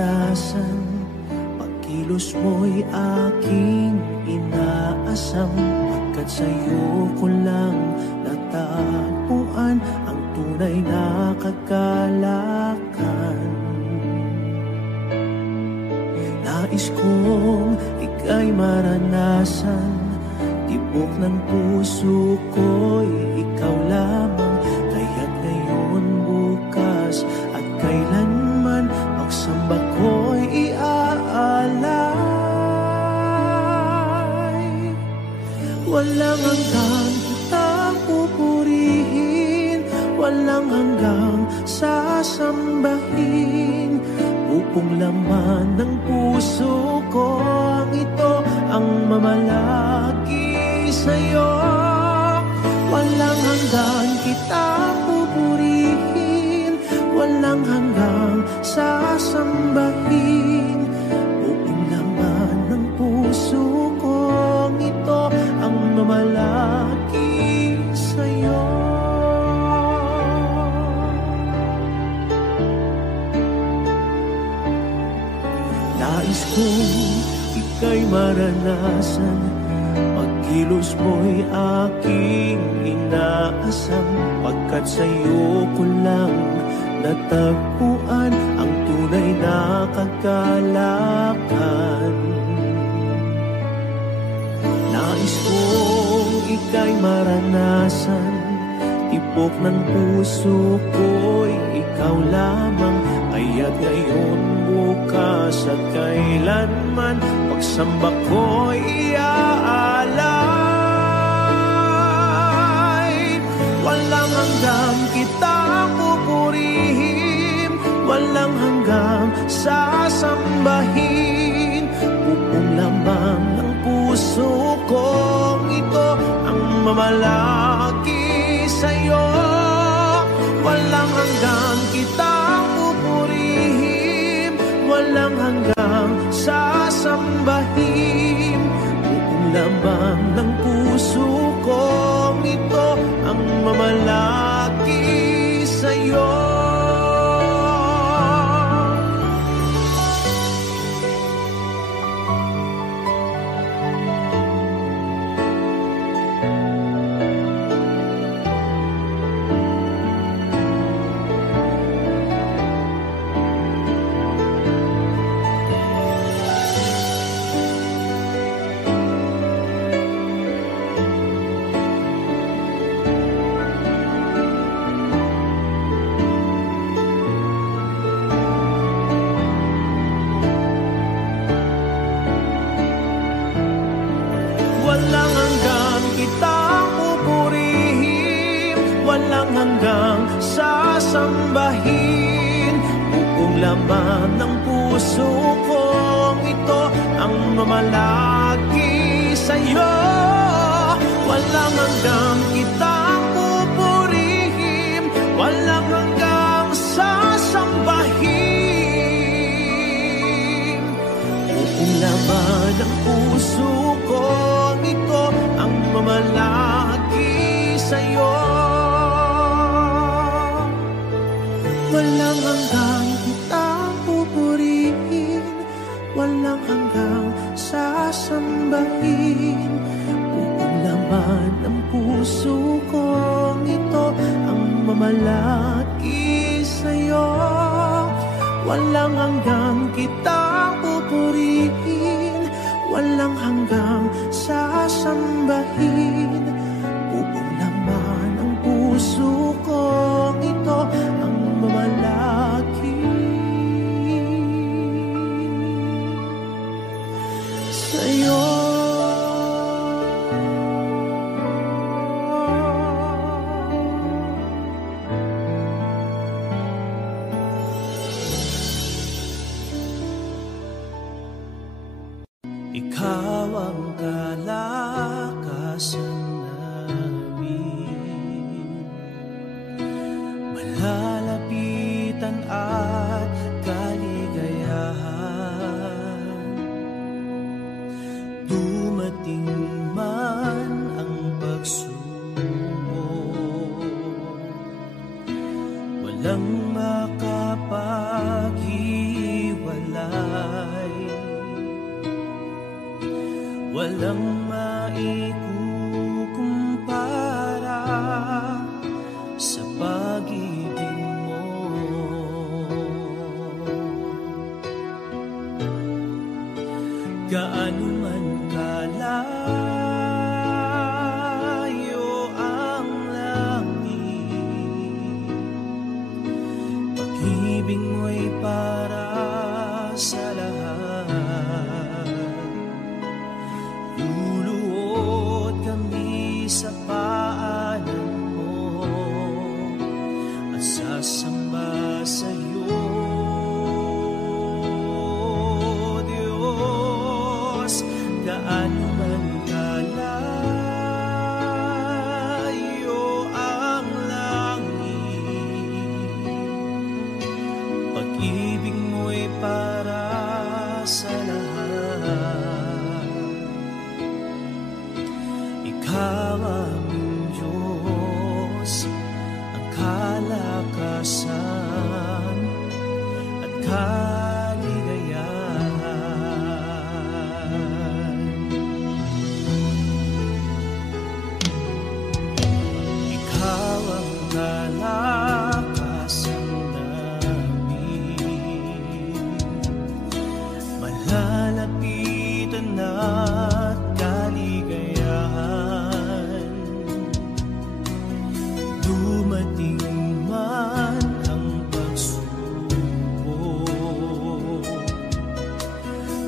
maranasan, pagkilos mo'y aking inaasam. Pagkat sa'yo ko lang natagpuan ang tunay na kagalakan. Nais kong ika'y maranasan, tibok ng puso ko'y ikaw lamang. Kaya't ngayon, bukas at kailanman, pagsamba ko'y iaalay. Walang hanggang kitang pupurihin, walang hanggang sasambahin. Upong laman ng puso ko ang ito ang mamalagi sa'yo. Walang hanggang kitang pupurihin, walang hanggang sasambahin. Upong laman ng puso ko ang ito ang mamalagi sa'yo. Nais kong ika'y maranasan, pagkilos mo'y aking inaasam. Pagkat sa'yo ko lang natagpuan ang tunay na kagalakan. Nais kong ika'y maranasan, tibok ng puso ko'y ikaw lamang. Kaya't ngayon, bukas at kailanman, pagsamba ko'y iaalay. Walang hanggang kitang pupurihin, walang hanggang sasambahin. Upong lamang ng puso kong ito ang mamalagi sa'yo. Walang hanggang kitang pupurihin, walang hanggang sasambahin. Buong laman ng puso kong ito ang mamalagi sa'yo. Walang hanggang kitang pupurihin, walang hanggang sasambahin. Buong laman ng puso kong ito ang mamalagi sa'yo. Walang hanggang kitang pupurihin, walang hanggang sasambahin. Buong laman ng puso ko ang mamalagi sa'yo. Walang hanggang kitang pupurihin, walang hanggang sasambahin. Buong laman ng puso kong ito ang mamalagi sa'yo. Walang hanggang kitang pupurihin, walang hanggang sasambahin. Buong laman ng puso kong ito ang mamalagi sa'yo. Ikaw ang kalakasan namin, malalapitan at kaligayahan. Dumating man ang pagsubok, walang makapaghiwalay walang maikukumpara sa pag-ibig mo. Gaano man kalayo ang langit, pag-ibig mo'y para sa lahat. Luluhod kami sa paanan mo at sasamba sa'yo, Diyos. Gaano man kalayo ang langit, pag-ibig mo'y para sa lahat. Ikaw aming Diyos, ang kalakasan at kaligayahan. Ikaw ang kalakasan namin, malalapitan at kaligayahan. Dumating man ang pagsubok,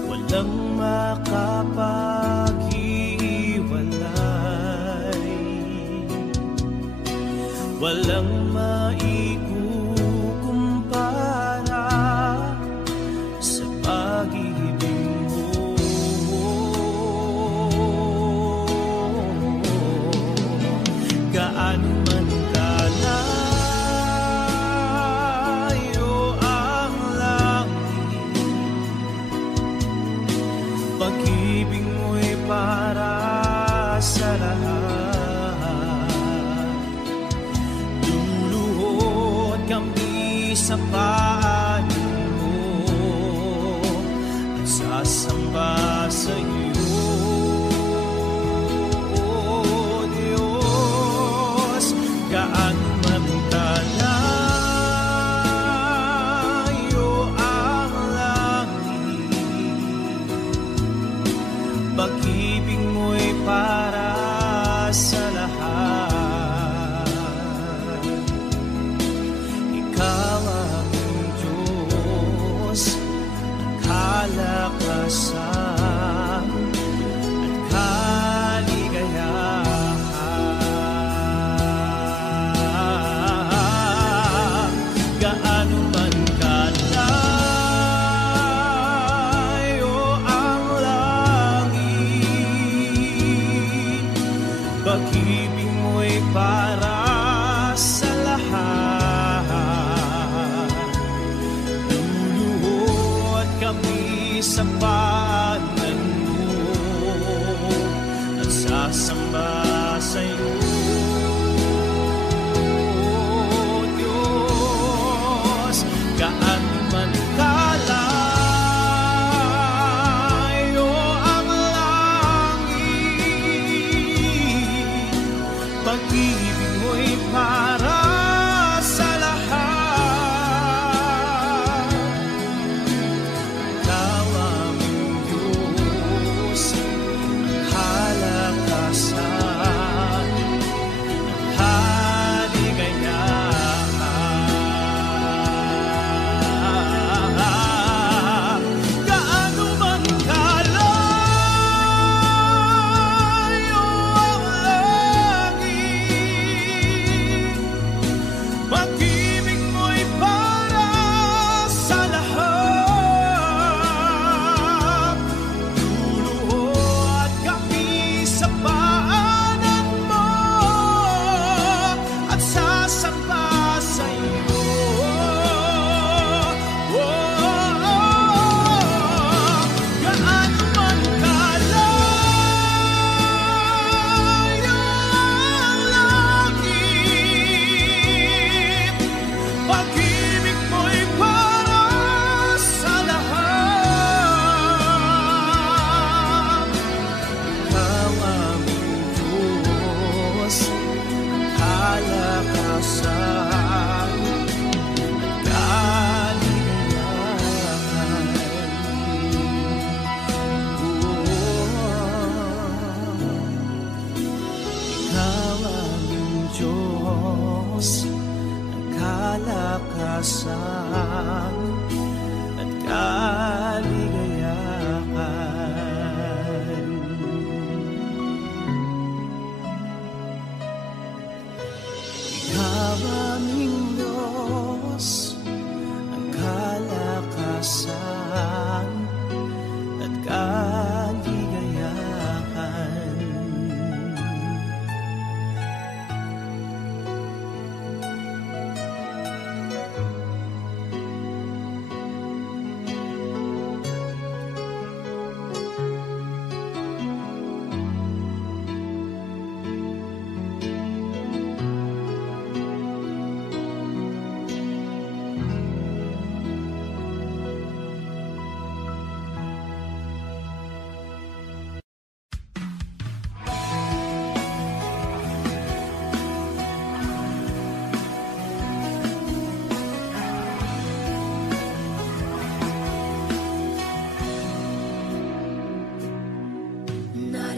walang makapaghiwalay, walang maikukumpara sa pag-ibig mo. Gaano man kalayo ang langit, pag-ibig mo'y para sa lahat. Luluhod kami sa paanan mo at sasamba sa'yo, Diyos. Gaano man kalayo ang langit, pag-ibig mo'y para sa lahat. Ikaw aming Diyos, ang kalakasan at kaligayahan. Gaano man kalayo ang langit, pag-ibig mo'y para sa lahat. Luluhod kami sa paanan mo at sasamba sa'yo, Diyos. Gaano man kalayo ang langit, pag-ibig mo'y para sa lahat. Ikaw aming Diyos, ang kalakasan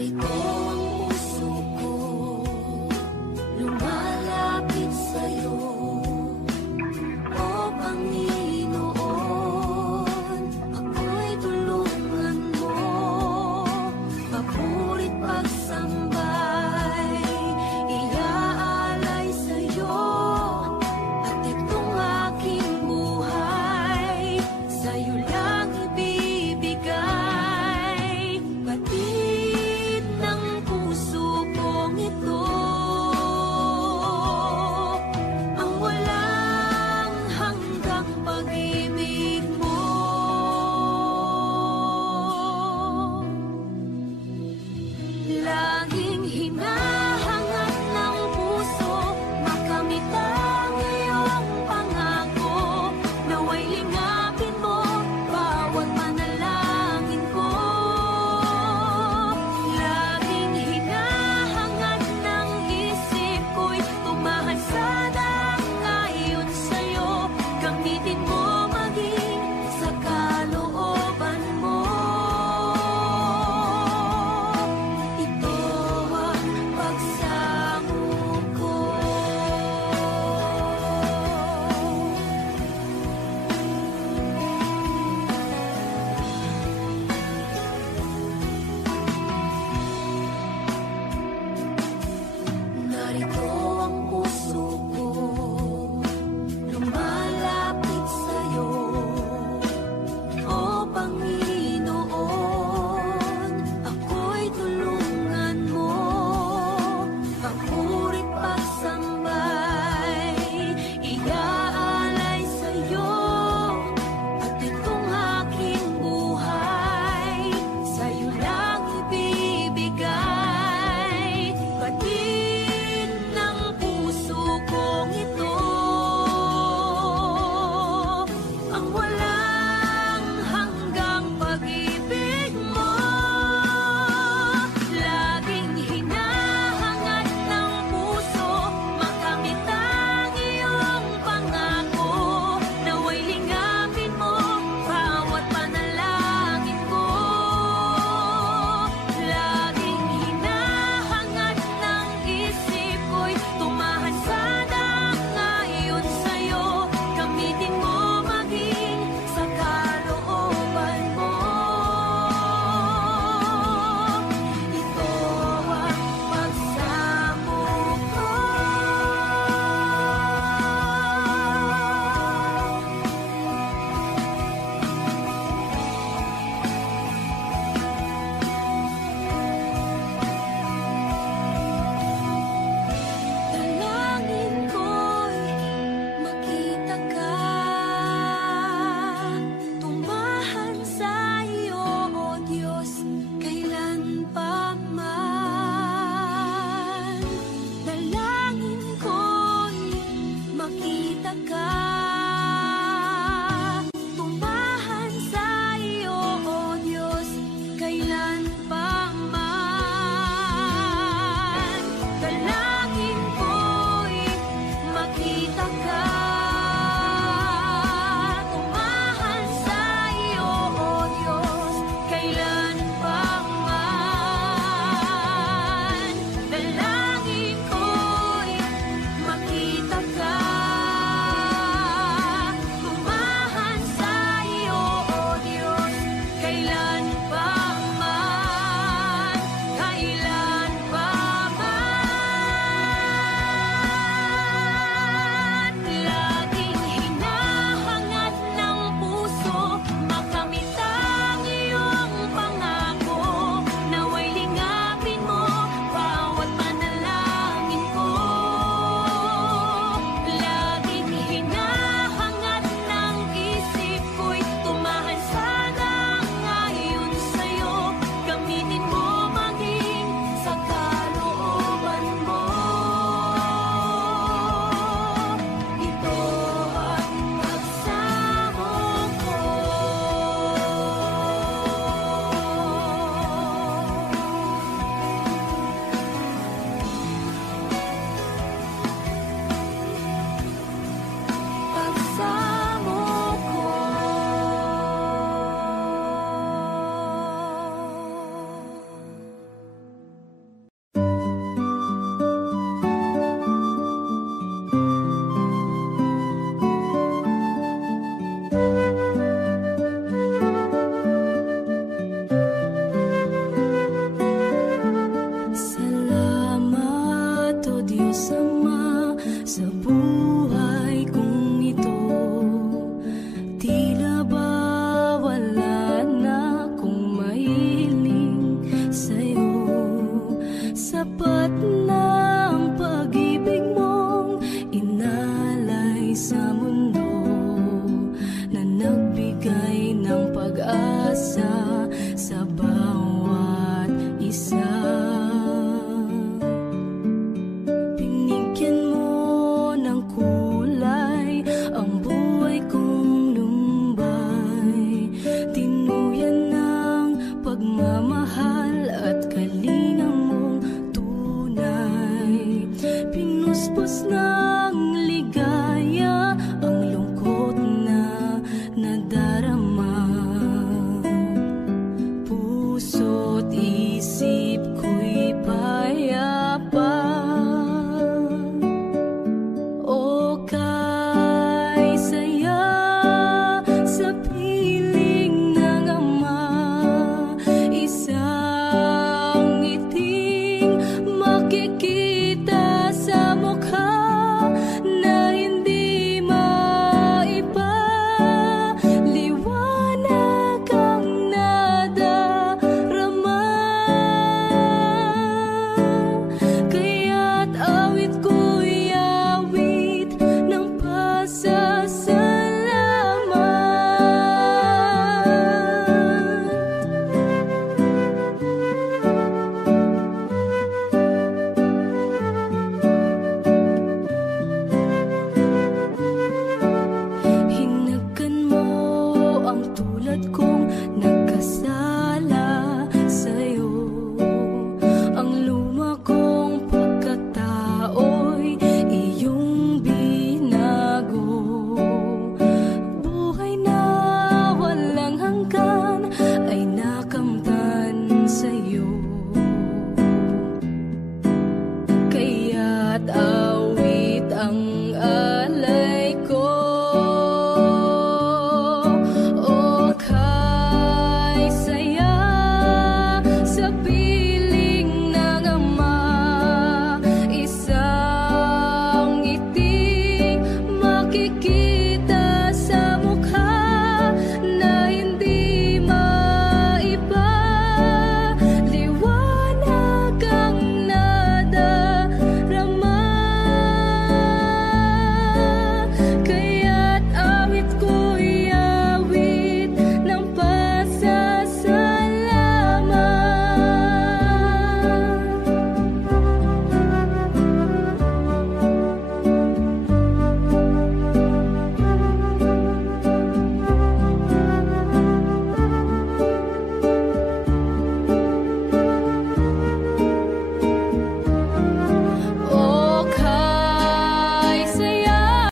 Ito ang puso ko, lumalapit sa'yo. O Panginoon, ako'y tulungan mo. Papurit pagsambay, iaalay sa'yo. At itong aking buhay, sa'yo lang ibibigay. Batid ng pagmamahal at kalinga mong tunay. Pinuspos ng ligaya ang lungkot na nadarama. Puso't isip ko'y payapa. O kay saya sa piling ng ama, isang ngiting makikita sa mukha na hindi maiba. Liwanag ang nadarama, kaya't awit ko'y awit ng pasasalamat. Hinagkan mo ang tulad kong nagkasala sa'yo. Ang luma kong pagkatao'y iyong binago. Buhay na walang hanggan ay nakamtan sa'yo. Kaya't awit ang alay ko. O kay saya sa piling ng ama, isang ngiting makikita sa mukha na hindi maiba. Liwanag ang nadarama, kaya't awit ko'y awit ng pasasalamat. O kay saya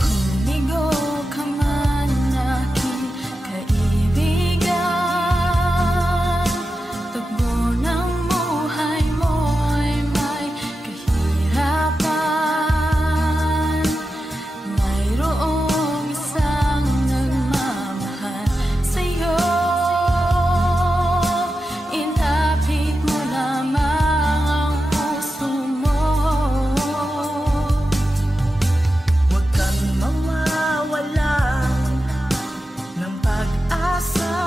Kumigo ka man aking kaibigan, tugmo ng buhay mo'y may kahirapan. Mayroong isang nagmamahal sa'yo, ilapit mo lamang ang puso mo. Huwag kang mawawalan ng pag-asa.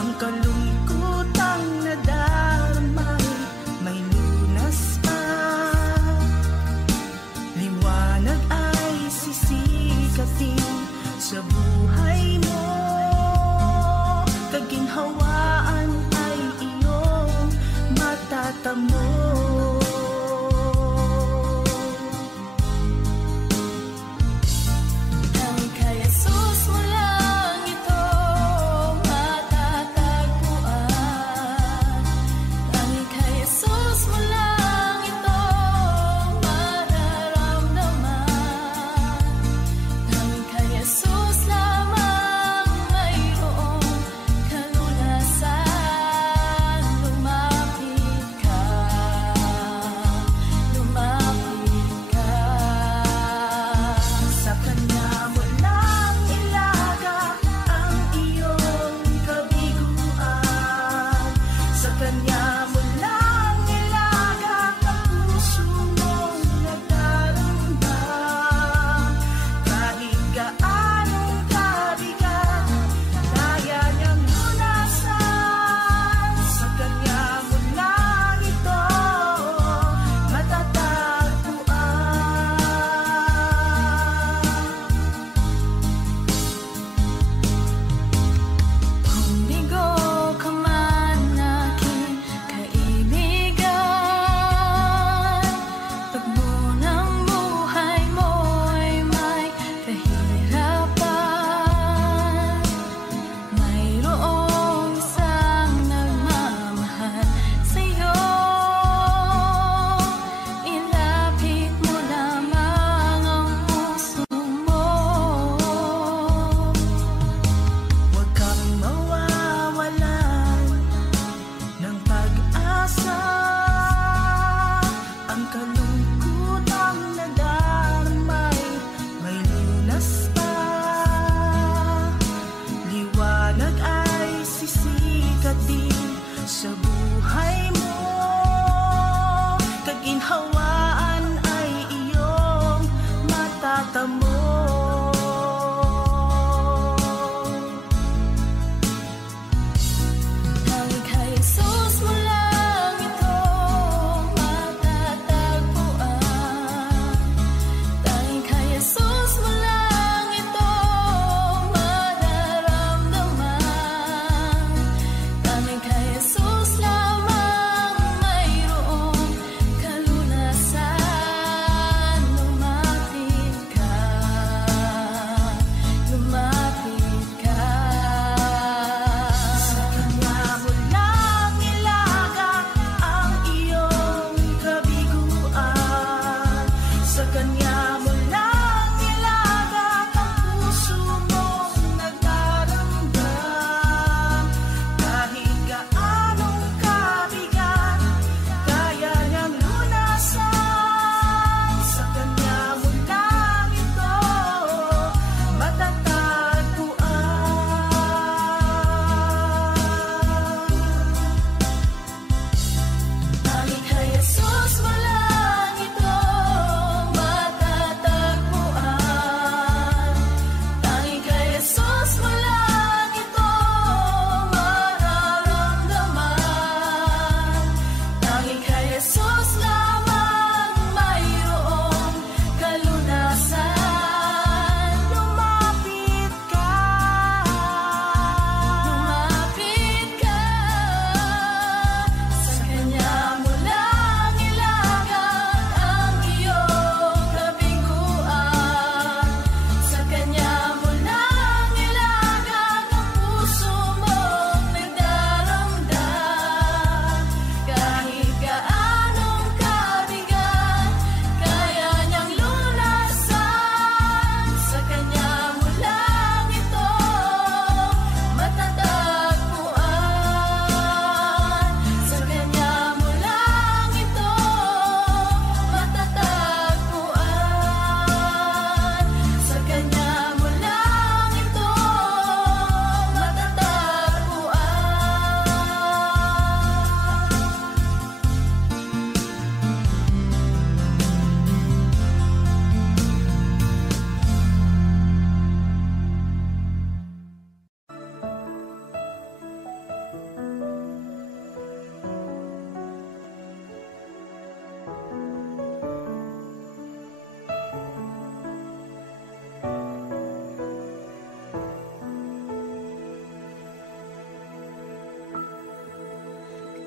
Ang kalungkutang nadarama may lunas pa. Liwanag ay sisikatin sa buhay mo. Kaginhawaan ay iyong matatamo. Ang kay Jesus mo lang ito matatagpuan. Ang kay Jesus mo lang ito mararamdaman. Ang kay Jesus lamang mayroong kalunas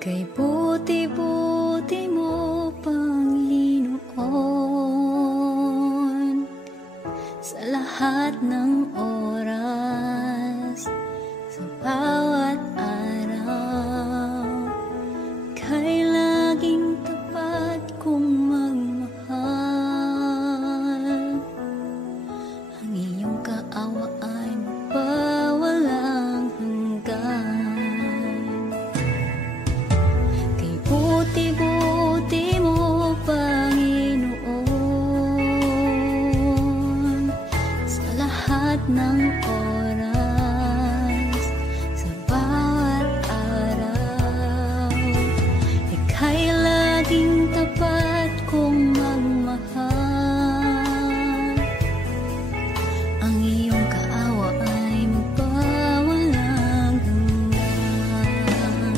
Kay buti-buti mo, Panginoon, sa lahat ng oras, sa bawat araw, kay laging tapat kong magmahal. Ang iyong kaawa ay mapawalang hanggan. Kay buti-buti mo, Panginoon, sa lahat ng oras, sa bawat araw, ika'y laging tapat kong magmahal. Ang iyong kaawa ay mapawalang hanggan.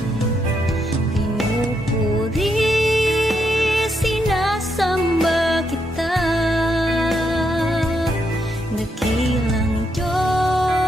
Pinupuri, sinasamba kita, dakilang Diyos.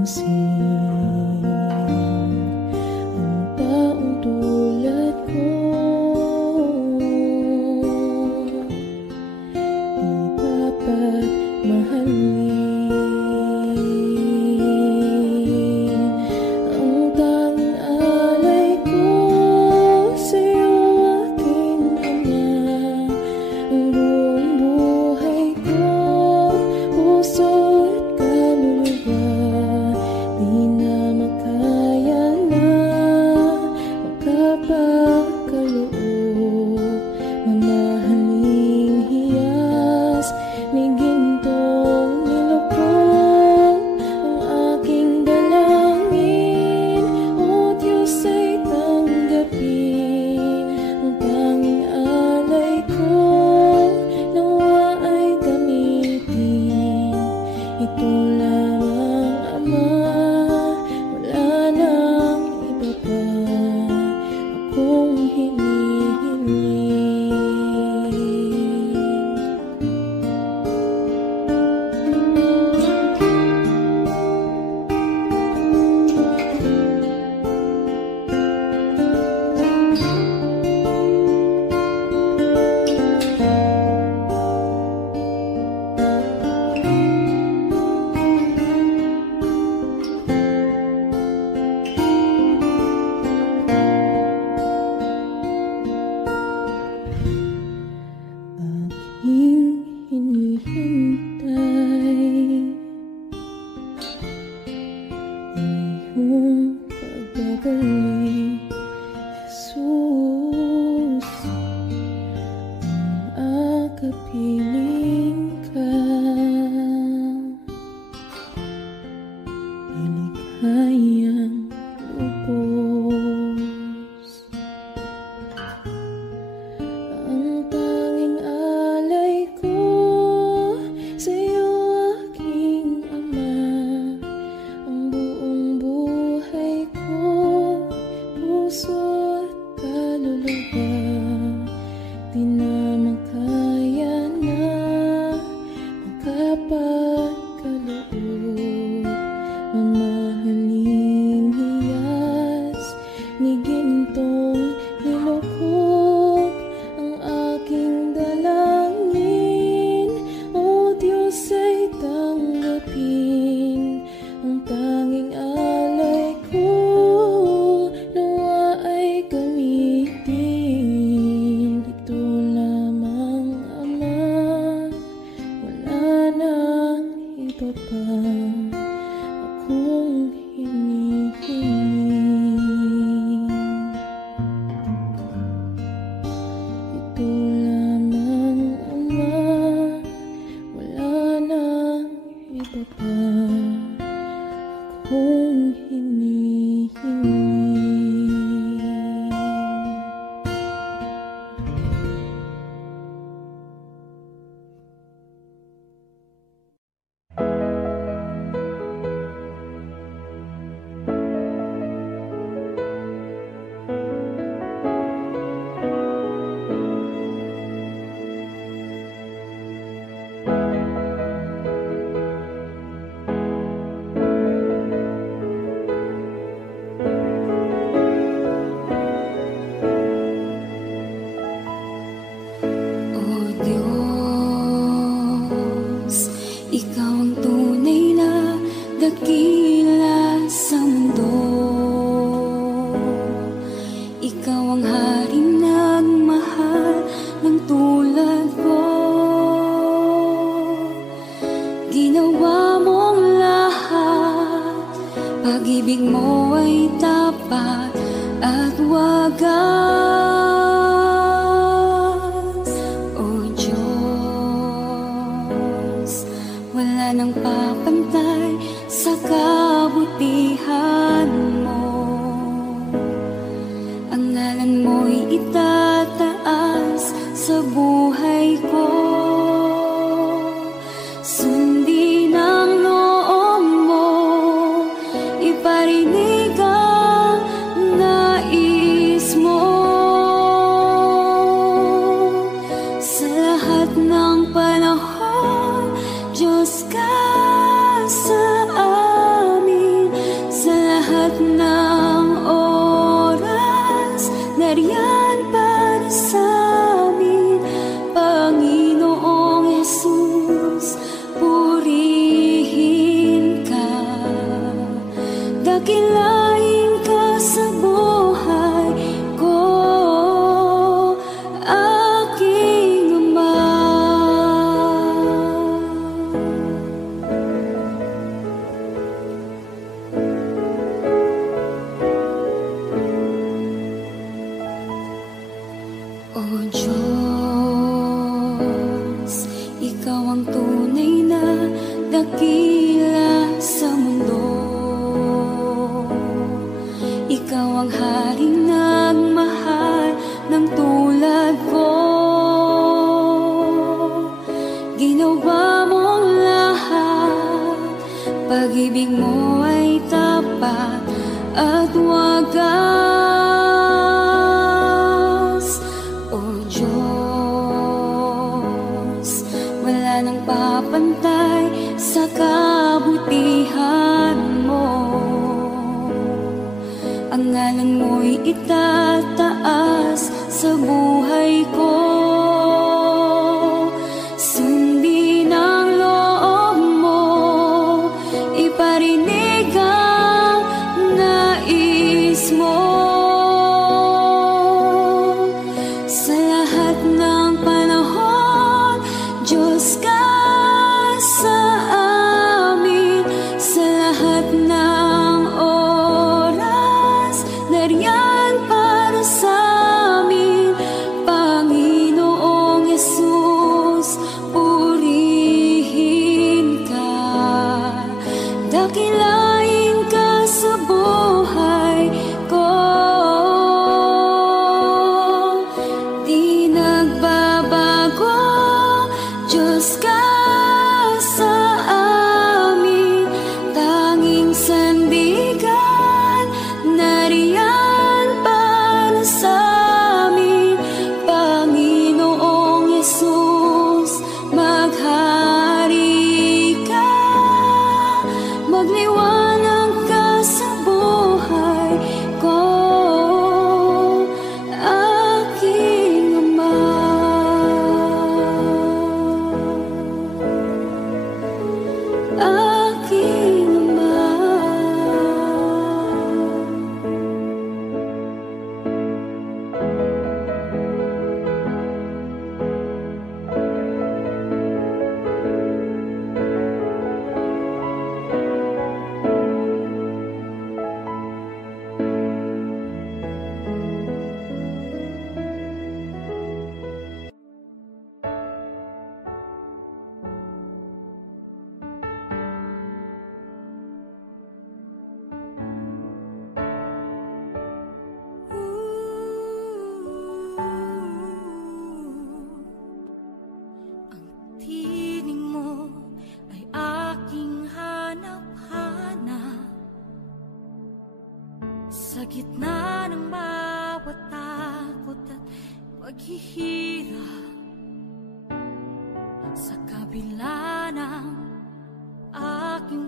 mapansin ang taong tulad ko. Di dapat mahalin ang tanging alay ko sa'yo, aking ama. Ang buong buhay ko, puso at kaluluwa, di na makaya na makapagkaloob. Mamahaling hiyas ni gintong nilukod ang aking dalangin. O Diyos ay tanggapin ang tanging alay ko, nawa ay gamitin. Ito lamang, Ama, wala nang iba pa akong hinihiling. Aking hinihintay ang iyong pagbabalik, Jesus. Ang akapiling ka, maligayang lubos. Ang tanging alay ko sa'yo, aking Ama. Ang buong buhay ko, puso at kaluluwa, di na makaya na makapagkaloob. Mamahaling hiyas ni gintong nilukod ang aking dalangin. O Diyos ay tanggapin ang tanging alay ko, nawa ay gamitin. Ito lamang, Ama, wala nang iba pa akong hinihiling. Ito lamang, Ama, wala nang iba pa akong hinihiling. O Diyos, Ikaw ang tunay na dakila sa mundo. Ikaw ang haring nagmahal ng tulad ko. Ginawa mong lahat, pag-ibig mo ay tapat at wagas. O Diyos, wala nang papantay sa kabutihan mo. Ang ngalan mo'y itataas sa buhay ko. Sundin ang loob mo, iparinig ang nais mo. Sa lahat ng panahon, Diyos ka sa amin. lahat ng oras, nariyan para sa amin, Panginoong Jesus, purihin ka. Dakilain ka sa buhay ko, aking Ama. O Diyos, Ikaw ang tunay na dakila sa mundo. Ikaw ang haring nagmahal ng tulad ko. Ginawa mong lahat, pag-ibig mo ay tapat at wagas. O Diyos, wala nang papantay sa kabutihan mo. Ang ngalan mo'y itataas sa buhay ko. Sundin ang loob mo, iparinig ang nais mo. Sa lahat ng panahon, Diyos ka sa amin. Sa lahat ng oras, nariyan para sa amin, Panginoong Jesus, purihin ka. Dakilain ka sa buhay ko. Di nagbabago, Diyos ka sa amin, tanging sandigan, nariyan para sa amin, Panginoong Jesus, maghari ka, magliwanag ka sa buhay ko, aking Ama. Aking Ama. Ang tinig mo ay aking hanap-hanap. Sa gitna ng bawat takot at paghihirap, sa kabila ng aking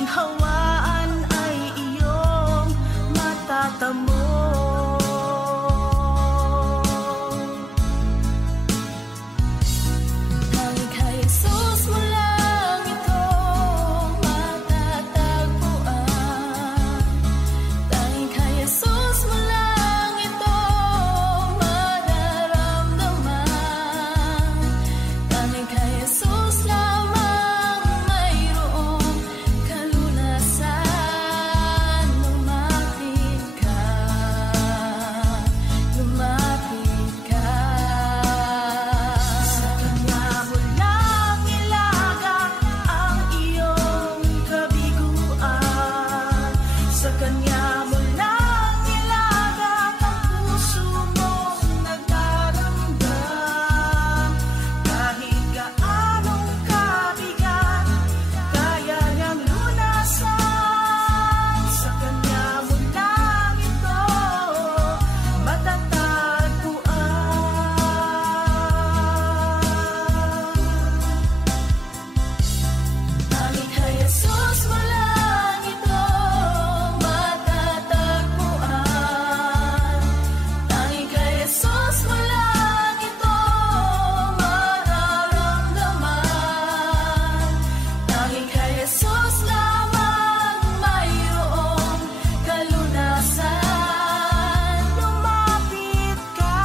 ginhawaan ay iyong matatamo. Tanging kay Jesus mo lang ito matatagpuan. Tanging kay Jesus mo lang ito mararamdaman. Tanging kay Jesus lamang mayroong kalunasan. Lumapit ka, lumapit ka. Sa Kanya mo lang ilagak ang iyong kabiguan. Sa Kanya mo lang ilagak ang puso mong nagdaramdam. Kahit gaanong kabigat, kaya niyang lunasan. Sa Kanya mo lang ito matatagpuan. Tanging kay Jesus mo lang ito matatagpuan. Tanging kay Jesus mo lang ito mararamdaman. Tanging kay Jesus lamang mayroong kalunasan. Lumapit ka,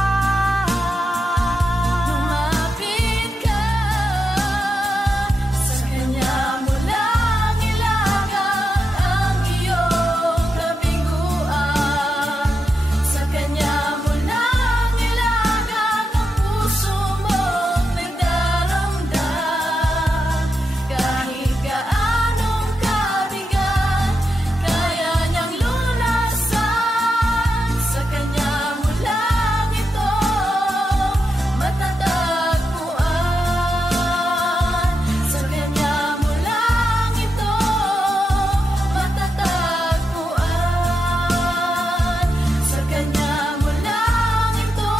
lumapit ka. Sa Kanya mo lang ilagak ang iyong kabiguan. Sa Kanya mo lang ilagak ang puso mong nagdaramdam. Kahit gaanong kabigat, kaya niyang lunasan. Sa Kanya mo lang ito matatagpuan. Sa Kanya mo lang ito matatagpuan. Sa Kanya mo lang ito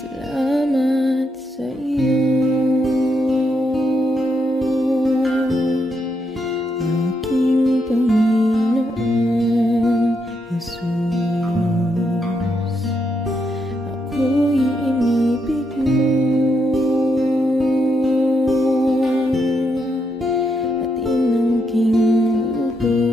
Salamat sa iyo, aking Panginoong Jesus. Ako'y inibig mo at inangking lubos.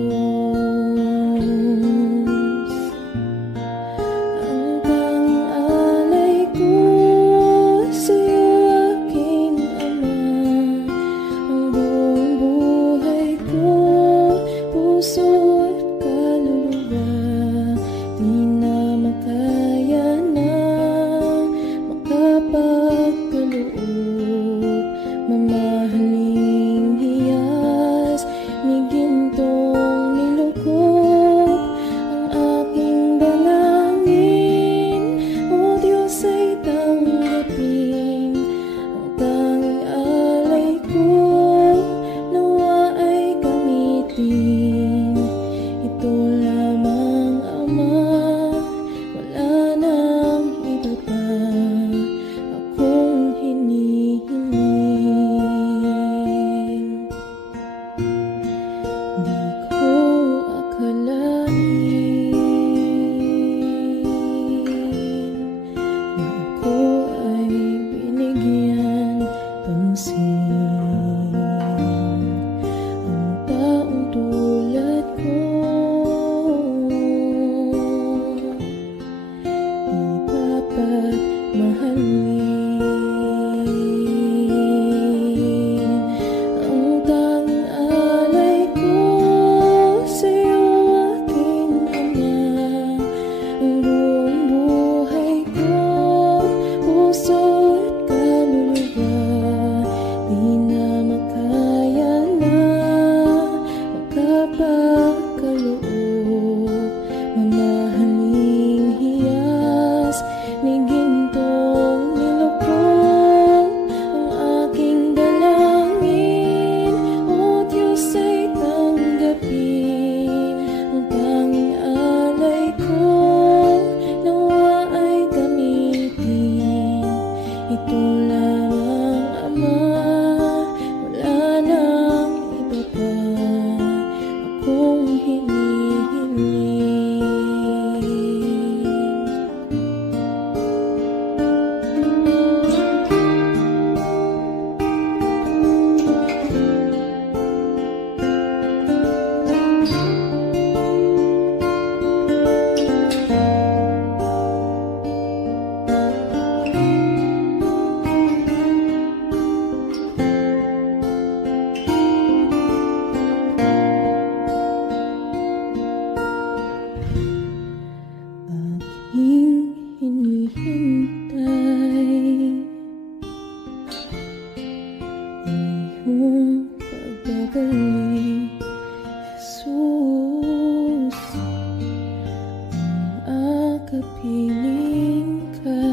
piling ka,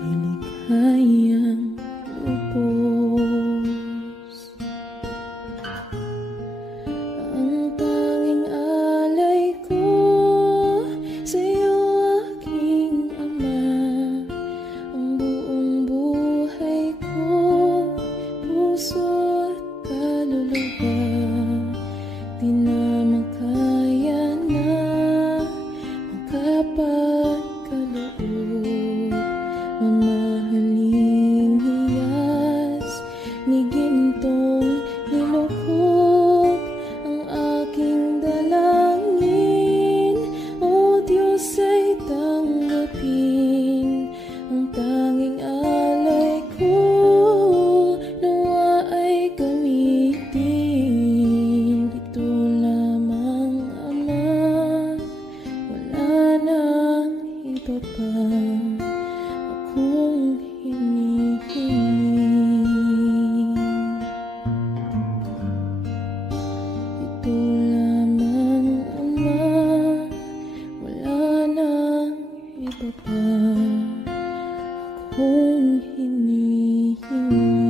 ay ligayang lubos. Ang tanging alay ko sa'yo, aking Ama, ang buong buhay ko, puso at kaluluwa, di na makaya na makapagkaloob. Mamahaling hiyas ni gintong nilukog ang aking dalangin. O Diyos, ay tanggapin ang tanging alay ko, nawa ay gamitin. Ito lamang, Ama, wala nang iba pa akong hinihiling. Ito lamang, Ama, wala nang iba pa akong hinihiling.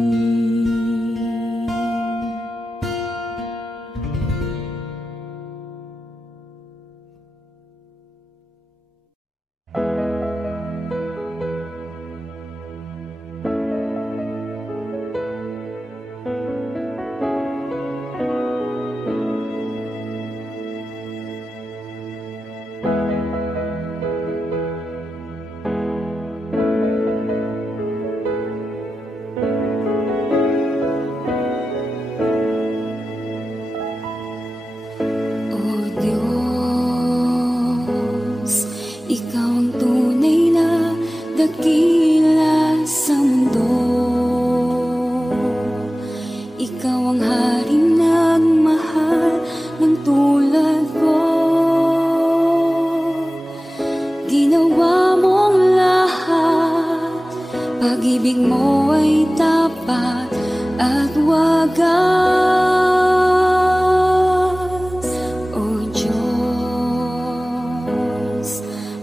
O Diyos, Ikaw ang tunay na dakila sa mundo. Ikaw ang haring nagmahal ng tulad ko. Ginawa mong lahat, pag-ibig mo ay tapat at wagas. O Diyos,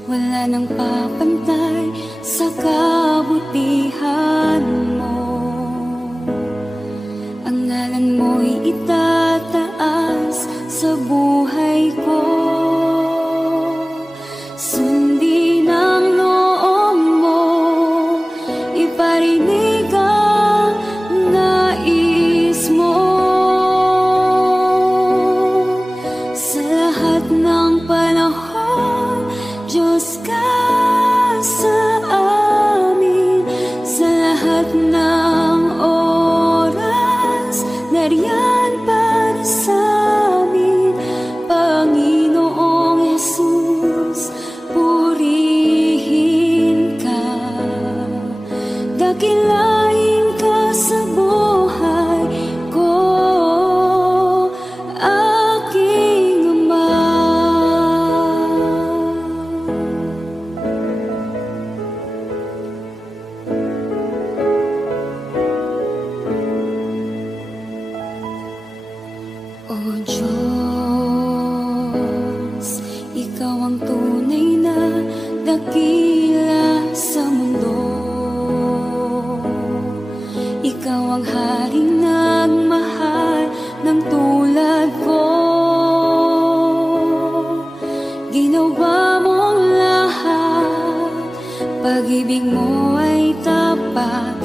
wala nang papantay sa kabutihan mo. Ang ngalan mo'y itataas sa buhay ko. Sundin ang loob mo, iparinig ang nais mo. Sa lahat ng panahon, Diyos ka sa amin. Sa lahat ng oras, nariyan para sa amin. Panginoong Jesus, purihin ka, dakilain ka sa buhay ko, aking Ama. O Diyos, Ikaw ang tunay na dakila sa mundo. Ikaw ang haring nagmahal ng tulad ko. Ginawa mong lahat, pag-ibig mo ay tapat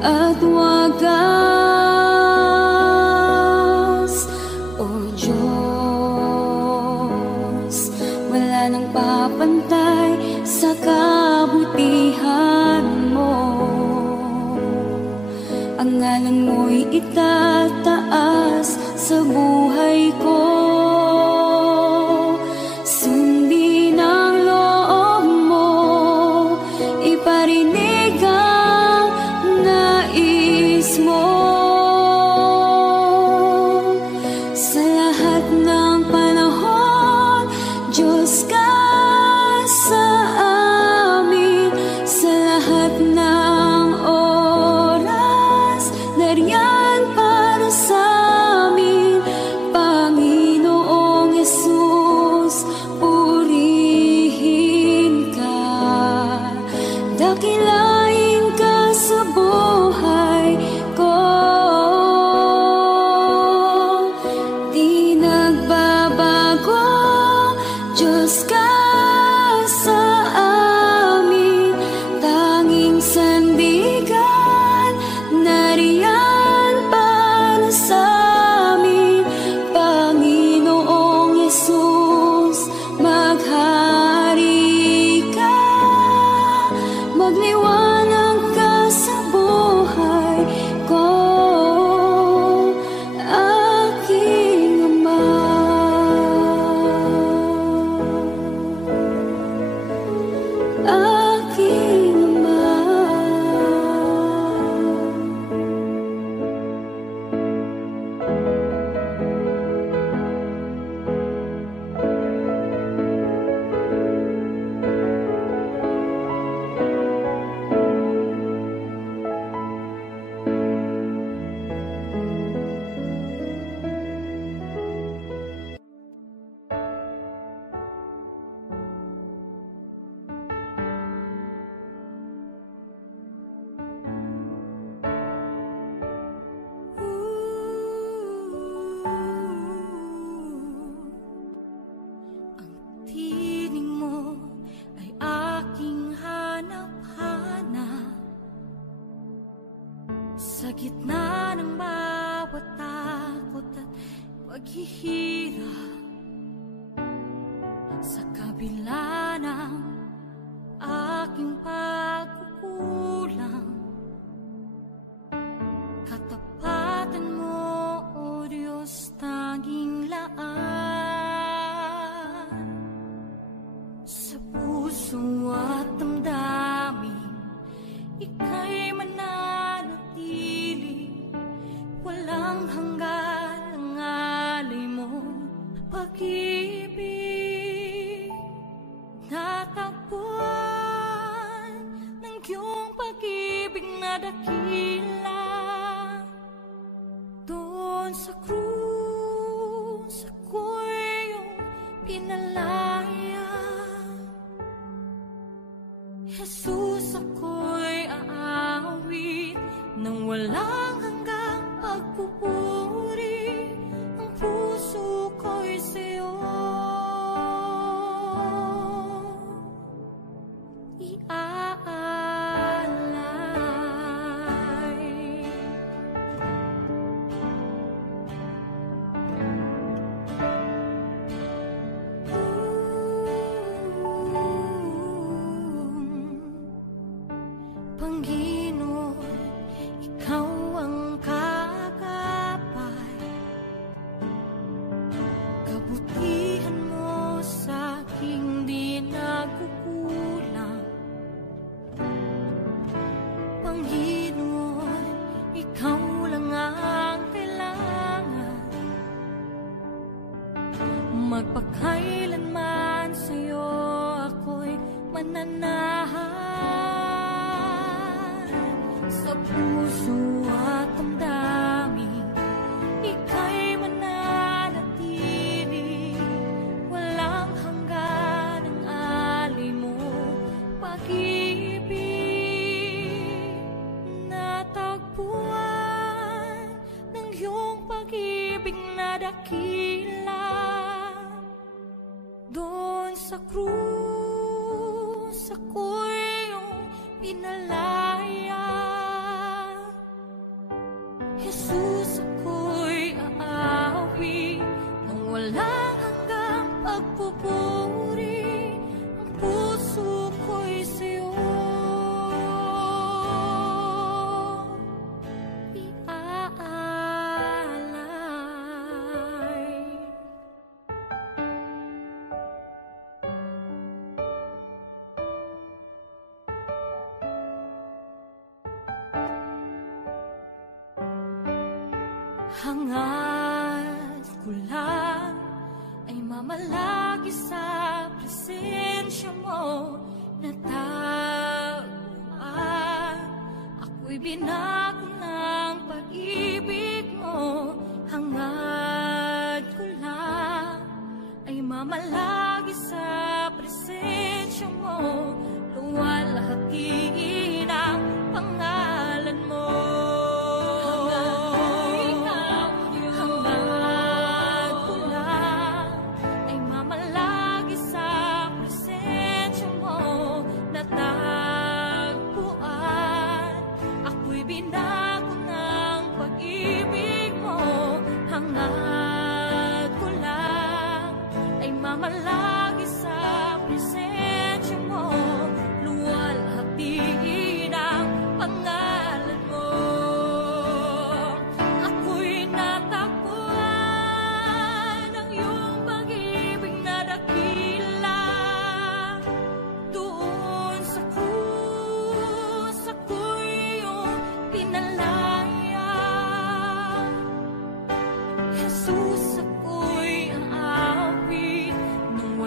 at wagas. O Diyos, wala nang papantay sa kabutihan mo. Ang ngalan mo'y itataas sa buhay ko. Sundin ang loob mo, iparinig ang nais mo. Sa lahat ng panahon, Diyos ka sa amin. Sa lahat ng oras, nariyan para sa amin. Panginoon paghihirap sa kabila ng aking pagkukulang. Katapatan mo, O Diyos, tanging laan. Sa puso at damdamin, ika'y mananatili. Walang hanggan ang alay mo, pag-ibig. Natagpuan ng iyong pag-ibig na dakila. Doon sa krus, ako'y iyong pinalaya. Jesus, ako'y aawit nang walang hanggang pagpupuri. Ang puso ko'y sa'yo iaalay. Panginoon, ikaw ang kagapay. Kabutihan mo sa aking di nagkukulang. Panginoon, ikaw lang ang kailangan. Magpakailanman sa'yo ako'y mananahan. Sa puso at damdamin, ika'y mananatili. Walang hanggan ang alay mo, pag-ibig. Natagpuan ng iyong pag-ibig na dakila. Doon sa krus, ako'y iyong pinalaya. Jesus, ako'y aawit nang walang hanggang pagpupuri. Ang puso ko'y sa'yo iaalay. Hangad ko lang ay mamalagi sa presensya mo. Natagpuan, ako'y binago ng pag-ibig mo. Hangad ko lang ay mamalagi sa presensya mo. Luwalhati ng pangalan mo. Binago ng pag-ibig mo. Hangad ko lang ay mamalagi sa presensya mo. Luwalhati ng pangalan mo. Ako'y natagpuan ng iyong pag-ibig na dakila. Doon sa krus, ako'y pinalaya. Jesus, ako'y aawit nang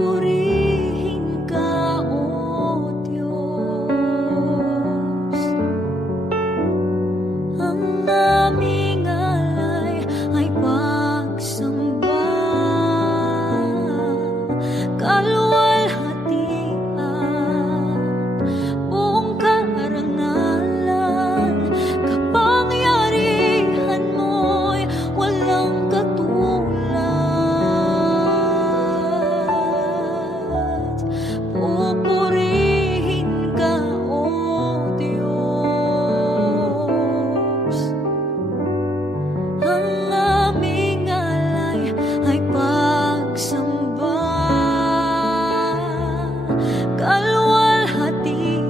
Pupurihin ka, O Diyos. Ang aming alay ay pagsamba, kaluwalhatian, buong karangalan, kapangyarihan mo'y walang katulad. Pupurihin ka, O Diyos. Ang aming alay ay pagsamba, kaluwalhatian,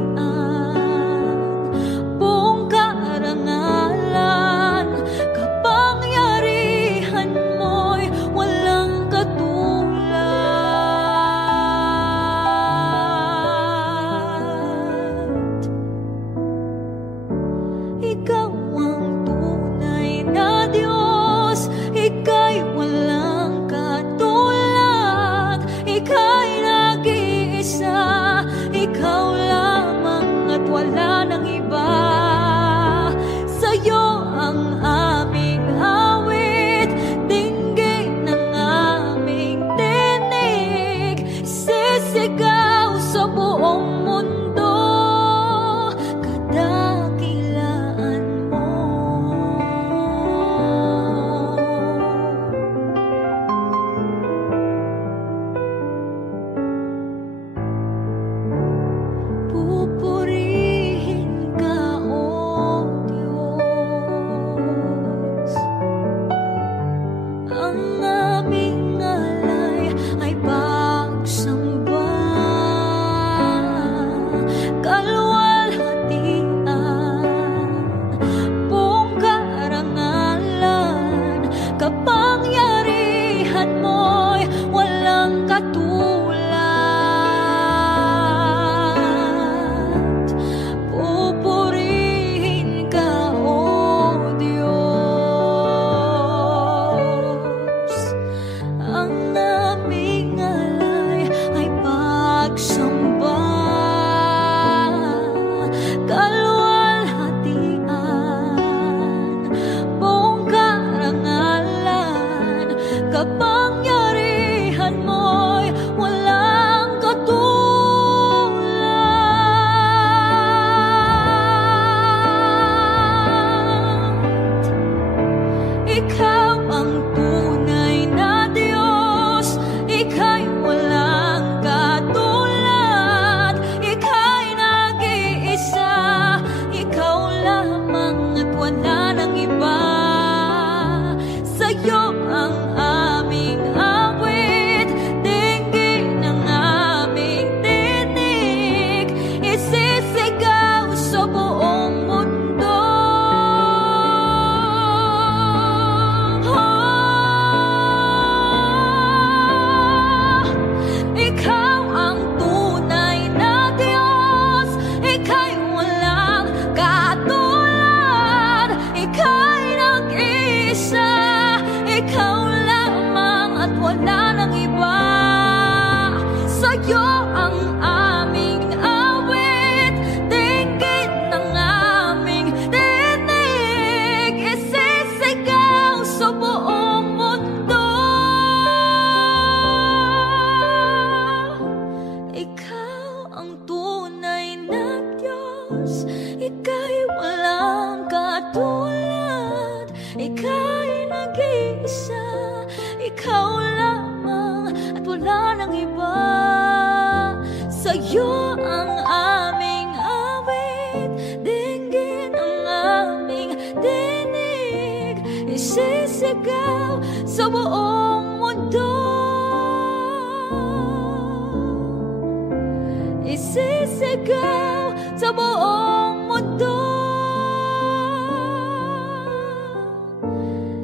buong karangalan, kapangyarihan mo'y walang katulad. Ikaw ang tunay na Diyos, Ika'y walang katulad, Ika'y nag-iisa, Ikaw lamang at wala nang iba. Sa'yo ang aming awit, dinggin ang aming tinig, sisigaw sa buong mundo, kadakilaan mo. Pupurihin ka, O Diyos. Ang aming alay ay pagsamba, kaluwalhatian, buong karangalan, kapangyarihan mo'y walang katulad. Pupurihin ka, O Diyos. Ang aming alay ay pagsamba, kaluwalhatian, buong karangalan, kapangyarihan mo'y walang katulad. Ikaw ang tunay na Diyos, Ika'y walang katulad, Ika'y nag-iisa, Ikaw lamang at wala nang iba. Sa'yo ang aming awit, dinggin ang aming tinig, isisigaw sa buong mundo. Ikaw ang tunay na Diyos, Ika'y walang katulad, Ika'y nag-iisa, Ikaw lamang at wala nang iba. Sa'yo ang aming awit, dinggin ang aming tinig, isisigaw sa buong mundo. Ikaw ang tunay na Diyos, Ika'y walang katulad, Ika'y nag-iisa, Ikaw lamang at wala nang iba. Sa'yo ang aming awit, dinggin ang aming tinig, isisigaw sa buong mundo. Isisigaw sa buong mundo.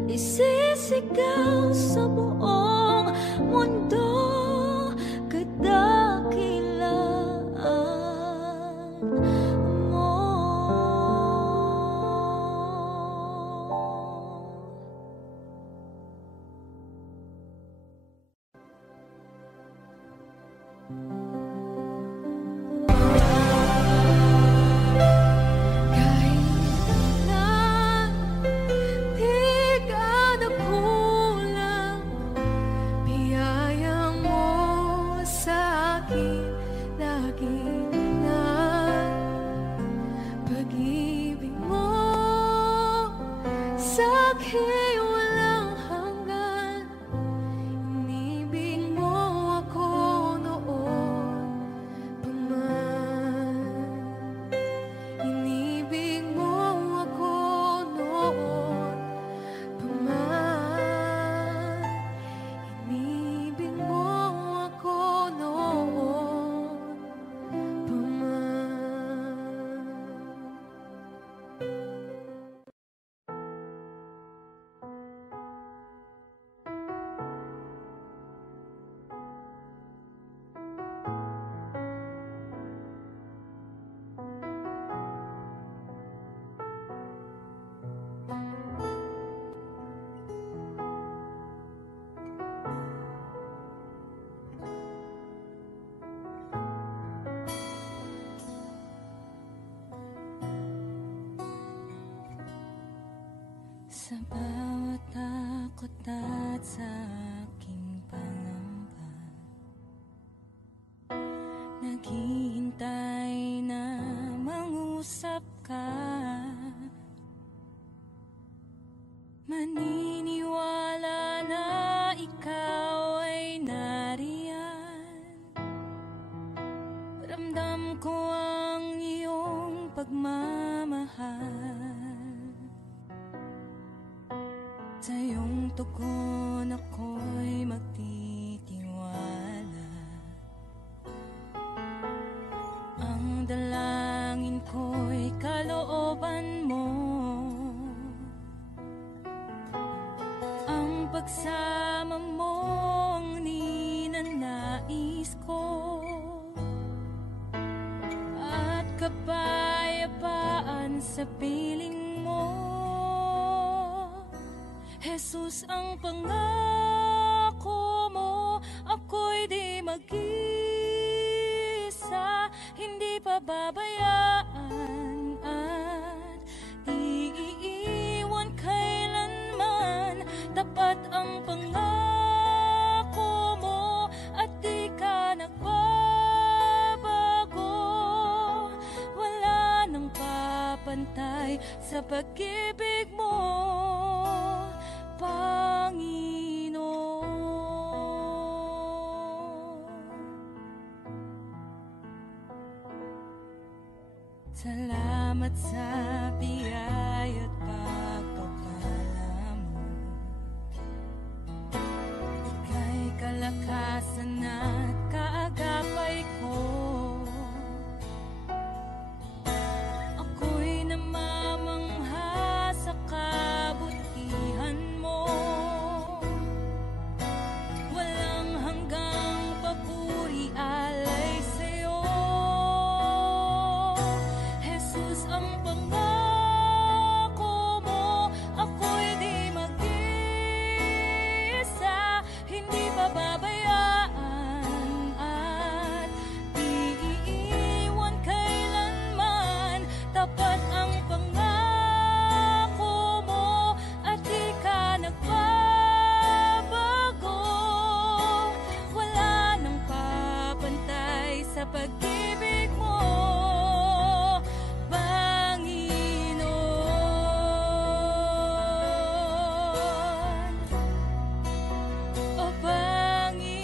Isisigaw sa buong mundo, kadakilaan mo. Sa bawat takot at sa aking pangamba, naghihintay na mangusap ka. Maniniwala na ikaw ay nariyan. Ramdam ko ang iyong pagmamahal. Sa iyong tugon ako'y magtitiwala. Ang dalangin ko'y kalooban mo. Ang pagsama mo ang ninanais ko. At kapayapaan sa piling mo. Jesus, ang pangako mo, ako'y di mag-isa, hindi pababayaan at di iiwan kailanman. Tapat ang pangako mo at di ka nagbabago. Wala nang papantay sa pag-ibig mo, Panginoon. Salamat sa biyaya at pagpapala mo. Ika'y kalakasan at kaagapay ko. Ako'y namamangha sa kabutihan mo. Walang hanggang papuri alay sa'yo. Jesus, ang pangako mo, ako'y di mag-isa, hindi pababayaan at di iiwan kailanman. Tapat ang pangako mo at di ka nagbabago. Wala nang papantay sa pag-ibig mo, Panginoon. O Panginoon.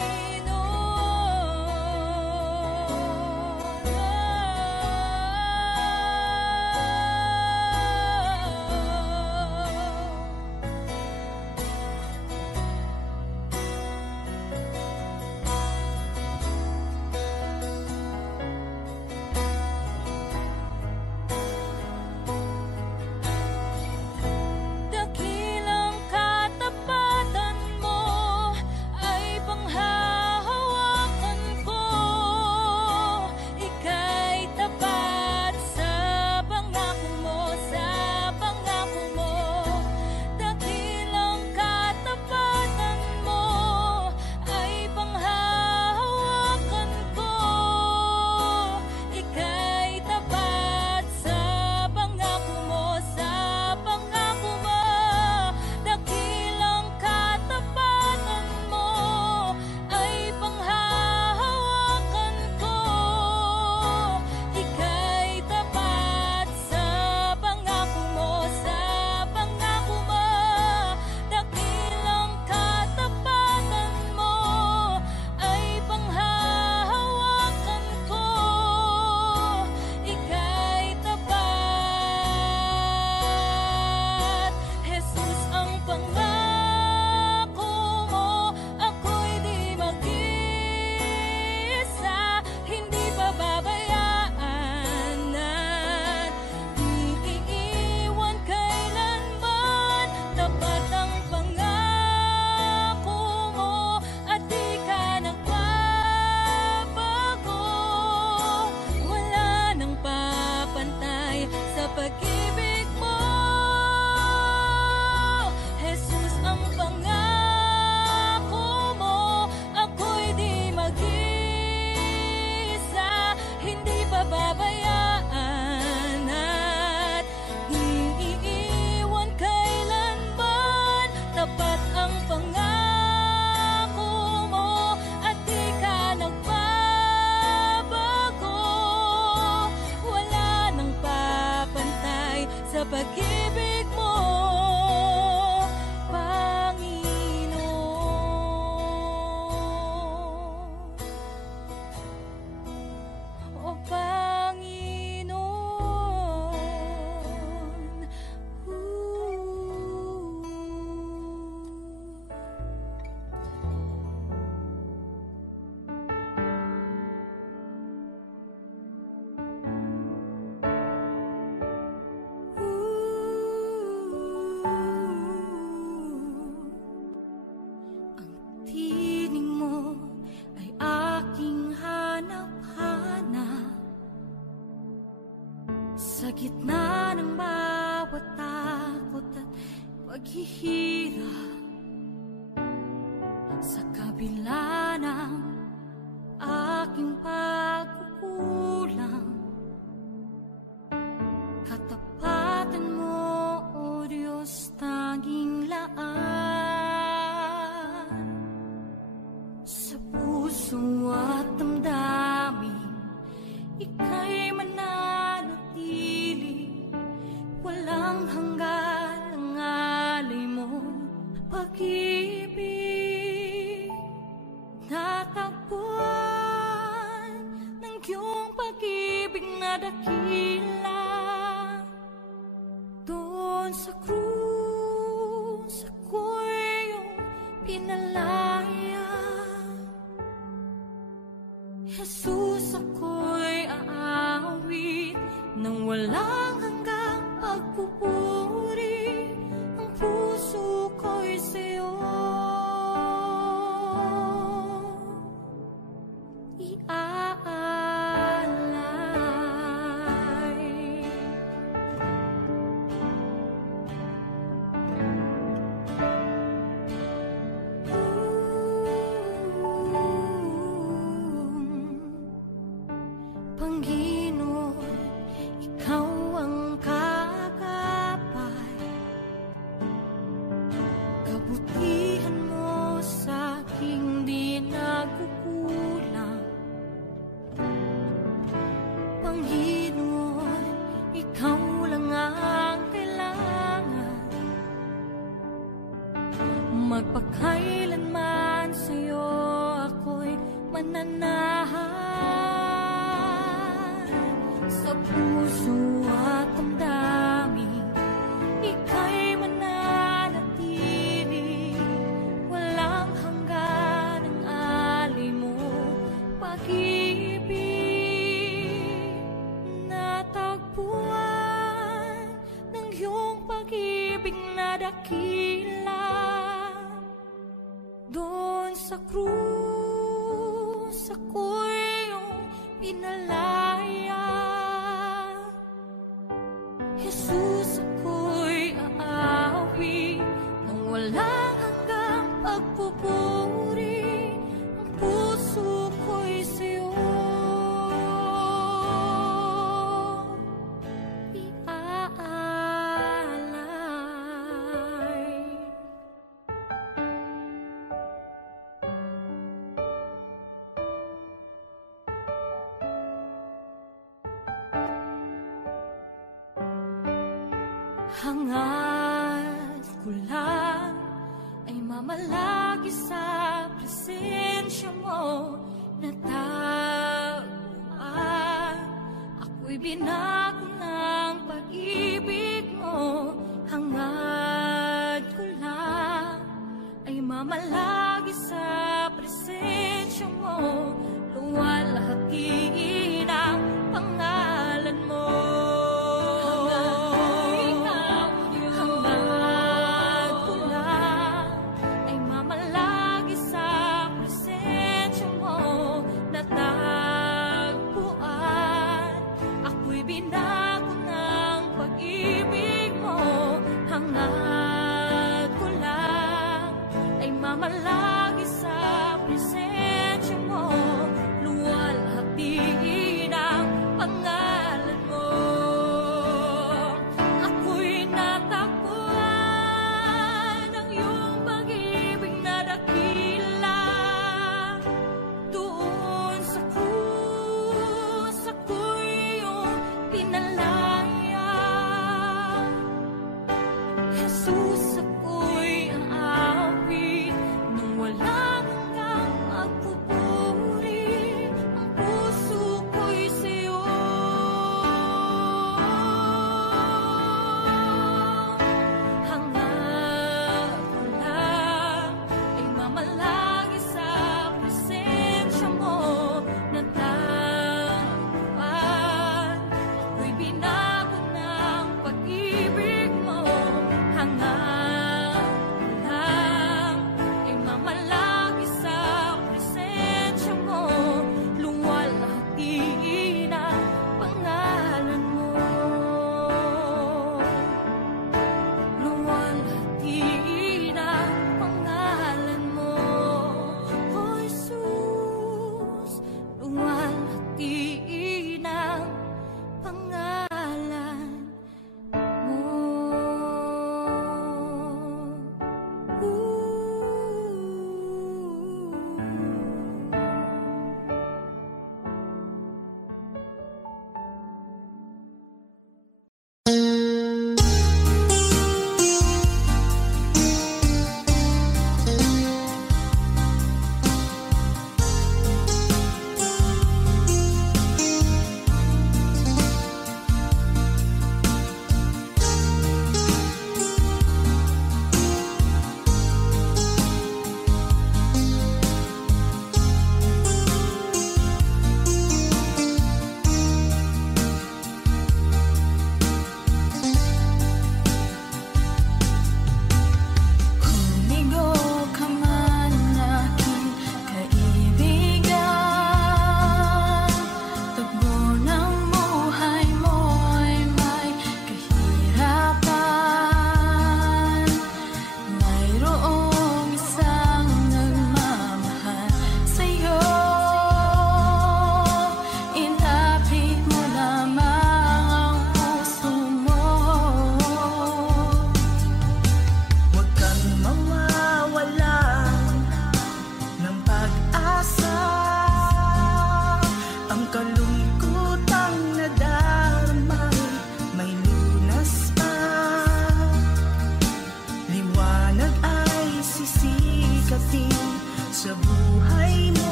gitna ng bawat takot at paghihirap, sa kabila ng aking pagkukulang, katapatan mo, O Diyos, tanging laan. Sa puso at damdamin, ika'y mananatili, walang hanggan ang alay mo pag-ibig. Natagpuan ng iyong pag-ibig na dakila, doon sa krus ako'y iyong pinalaya. Jesus, ako'y aawit nang walang hanggang pagpupuri, ang puso ko'y sa'yo iaalay. Panginoon, ikaw ang kagapay, kabutihan mo sa aking di nagkukulang. Panginoon, ikaw lang ang kailangan, magpakailanman sa'yo ako'y mananahan. Sa puso at damdamin, ika'y mananatili, walang hanggan ang alay mo pag-ibig. Natagpuan ng iyong pag-ibig na dakila, doon sa krus ako'y iyong pinalaya. Jesus, ako'y aawi nang walang hanggang pagpupuri, ang puso ko'y sa'yo iaalay. Hangad ko lang ay mamalagi sa presensya mo, natagpuan ako'y binago ng pag-ibig mo. Hangad ko lang ay mamalagi sa presensya mo, luwalhati ang pangalan mo. Binago ng pag-ibig mo, hangad ko lang ay mamalagi sa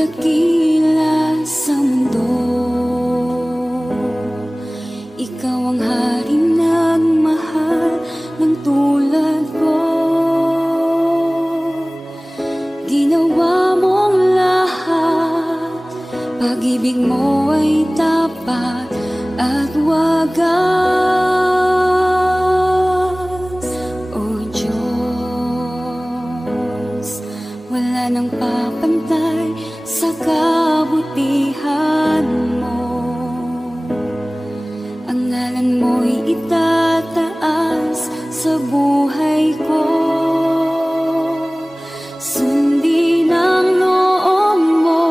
dakila sa mundo. Ikaw ang haring nagmahal ng tulad ko. Ginawa mong lahat, pag-ibig mo ay tapat at wagas. O Diyos, wala nang papantay sa kabutihan mo. Ang ngalan mo'y itataas sa buhay ko. Sundin ang loob mo,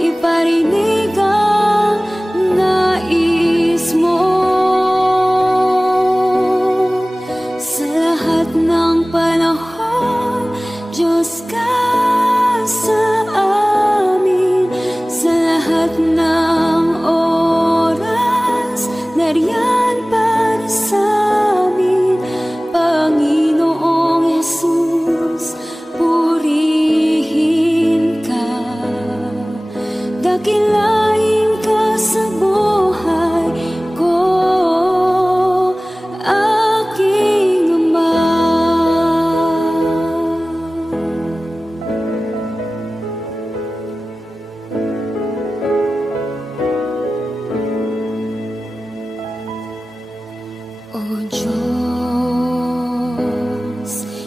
iparinig ang nais mo. Sa lahat ng panahon, Diyos ka sa amin. Sa lahat ng oras, nariyan para sa amin. Panginoong Jesus, purihin ka. Dakilain ka sa buhay ko, aking Ama. O Diyos,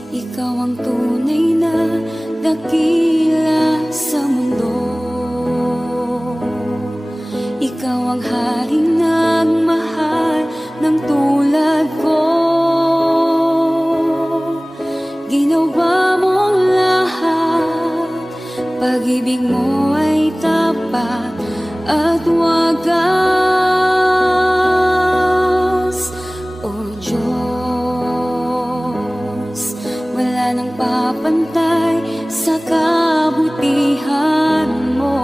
ikaw ang tunay na dakila sa mundo. Ikaw ang haring nagmahal ng tulad ko. Ginawa mong lahat, pag-ibig mo ay tapat at wagas. O Diyos, wala nang papantay sa kabutihan mo.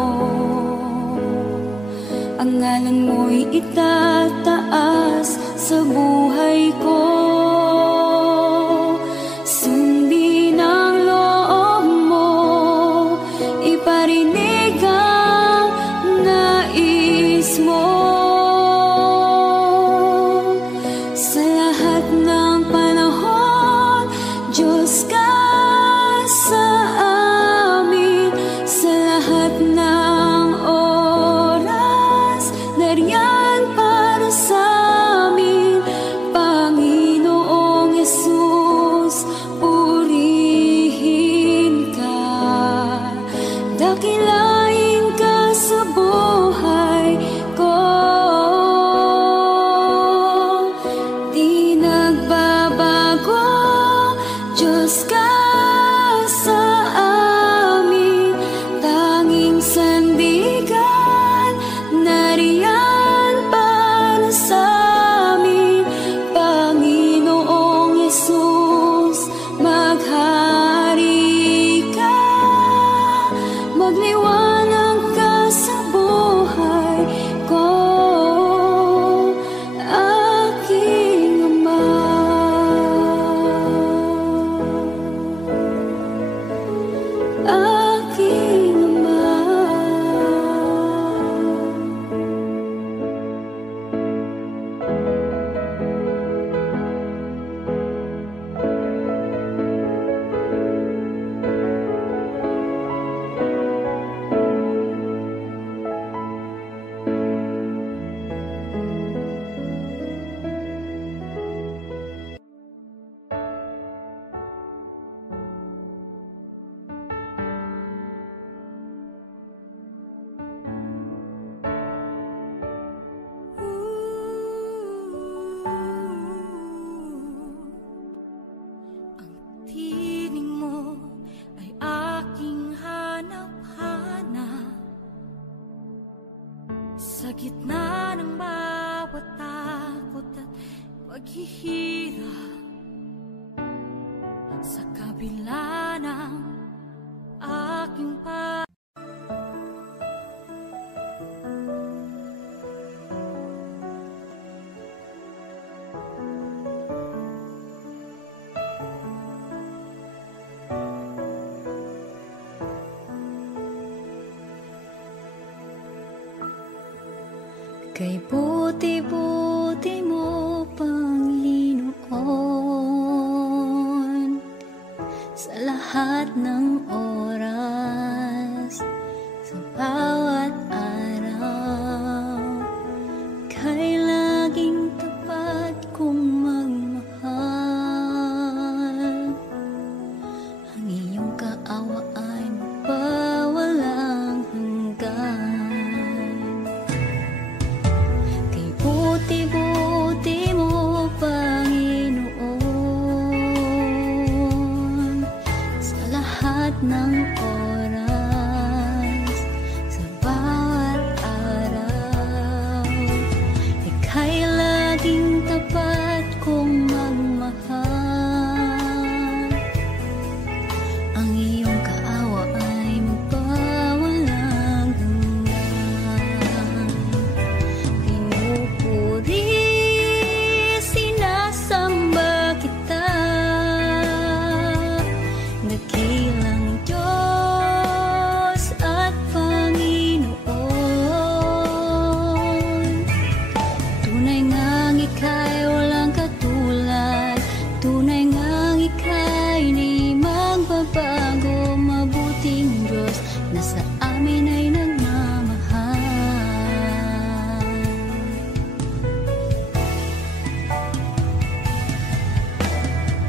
Ang ngalan mo'y itataas sa buhay ko. Sundin ang loob mo, iparinig ang nais mo. Sa lahat ng panahon, Diyos ka sa amin. Sa lahat ng oras, nariyan para sa amin. Panginoong Jesus, purihin ka. Dakilain ka sa buhay ko. Di nagbabago, Diyos ka sa amin. Tanging sandigan, nariyan para sa amin. Panginoong Jesus, maghari ka. Magliwanag ka sa buhay ko, aking Ama. Aking Ama. Ang tinig mo ay aking hanap-hanap. Sa gitna ng bawat takot at paghihirap, sa kabila ng aking Kay buti-buti mo, Panginoon, sa lahat ng oras, sa bawat araw, kay laging tapat kong magmahal. Ang iyong kaawa ay mapawalang hanggan. Buti-buti mo, Panginoon, sa lahat ng oras, sa bawat araw, ika'y laging tapat kong magmahal. Ang iyong kaawa ay magpawalang hanggan. Pinupuri, sinasamba kita, dakilang Diyos at Panginoon. Tunay ngang ika'y walang katulad, tunay ngang ika'y di magbabago. Mabuting Diyos na sa amin ay nagmamahal.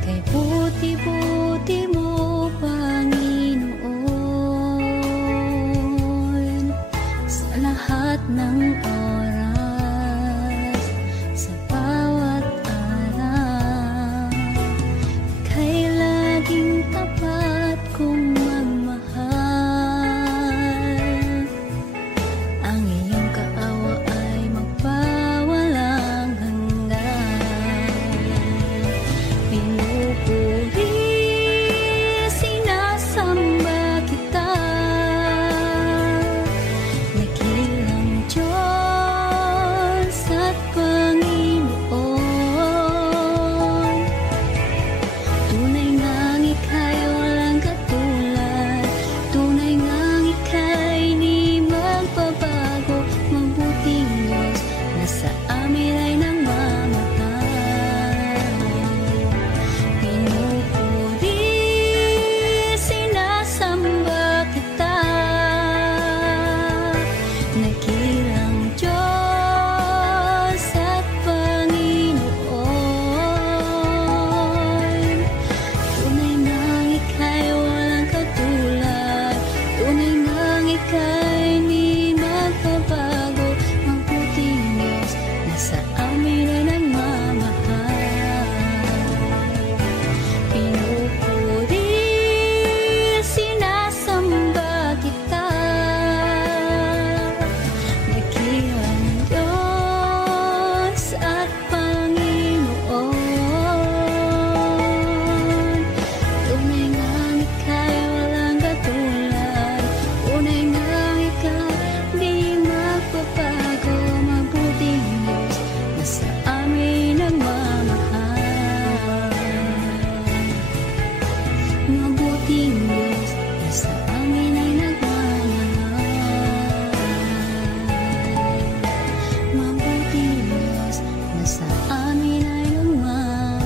Kay buti-buti mo, Panginoon, sa lahat ng oras, sa bawat araw, kay laging tapat kong magmahal. Ang iyong kaawa ay magpawalang hanggan. Pinupuri, sinasamba kita, dakilang Diyos at Panginoon. Tunay ngang ika'y walang katulad, tunay ngang ika'y di magbabago. Mabuting Diyos na sa amin ay nagmamahal. Pinupuri, sinasamba kita, dakilang Diyos at Panginoon. Tunay ngang ika'y walang katulad, tunay ngang ika'y di magbabago. Mabuting Diyos na sa amin ay nagmamahal. Pinupuri, sinasamba kita, dakilang Diyos at Panginoon. Tunay ngang ika'y walang katulad, tunay ngang ika'y di magbabago. Mabuting Diyos na sa amin nagmamahal. Mabuting Diyos na sa amin ay nagmamahal. Mabuting Diyos na sa amin ay nagmamahal.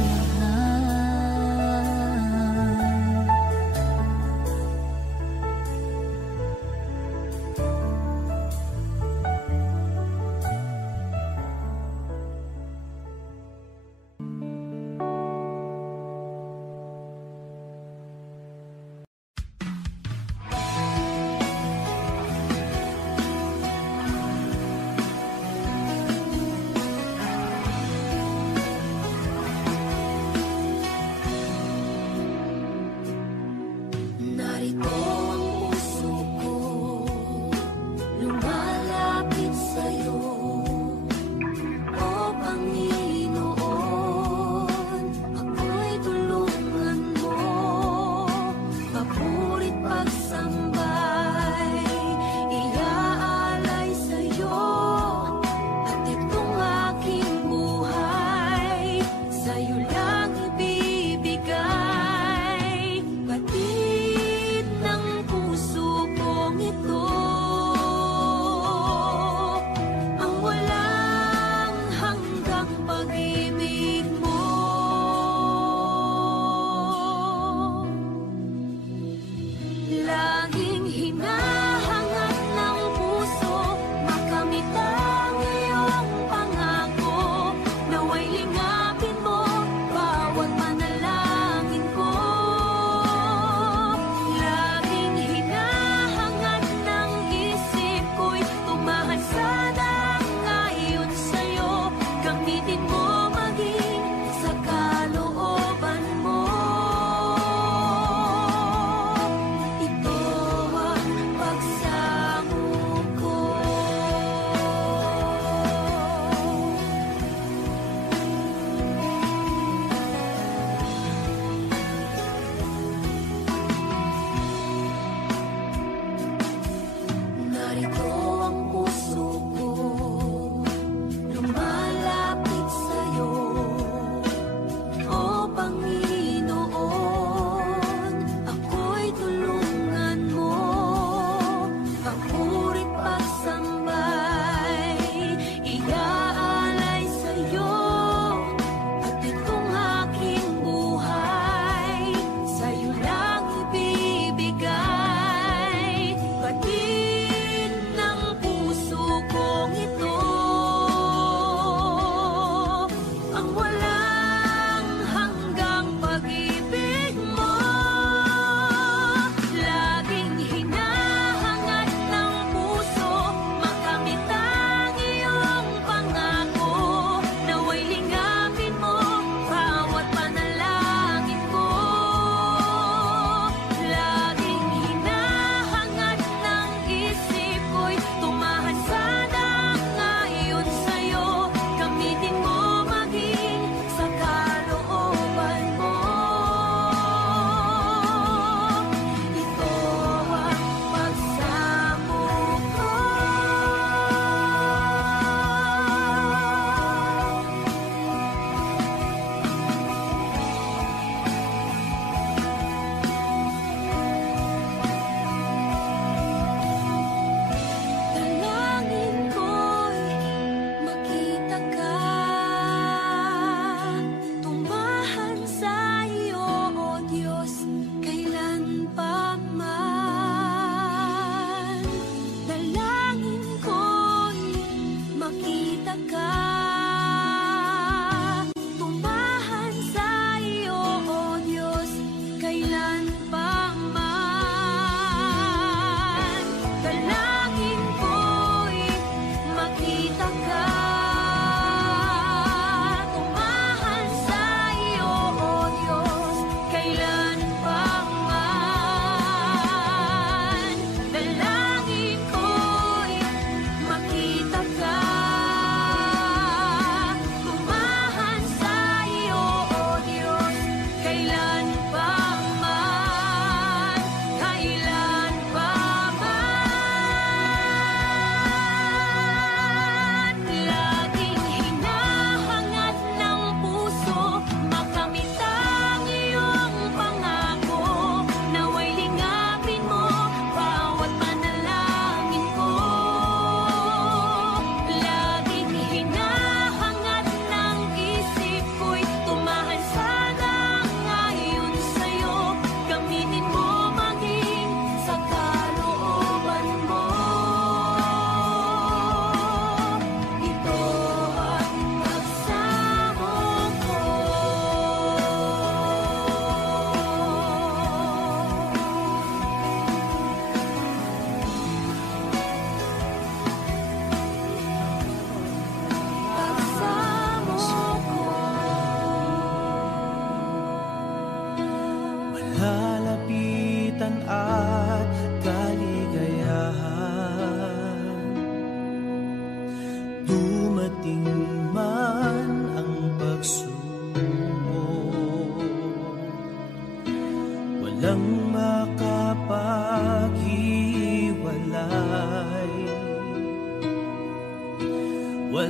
Narito ang puso ko, lumalapit sa'yo, O Panginoon. Ako'y tulungan mo, papurit pagsambay, iaalay sa'yo, at itong aking buhay, sa'yo lang ibibigay. Batid ng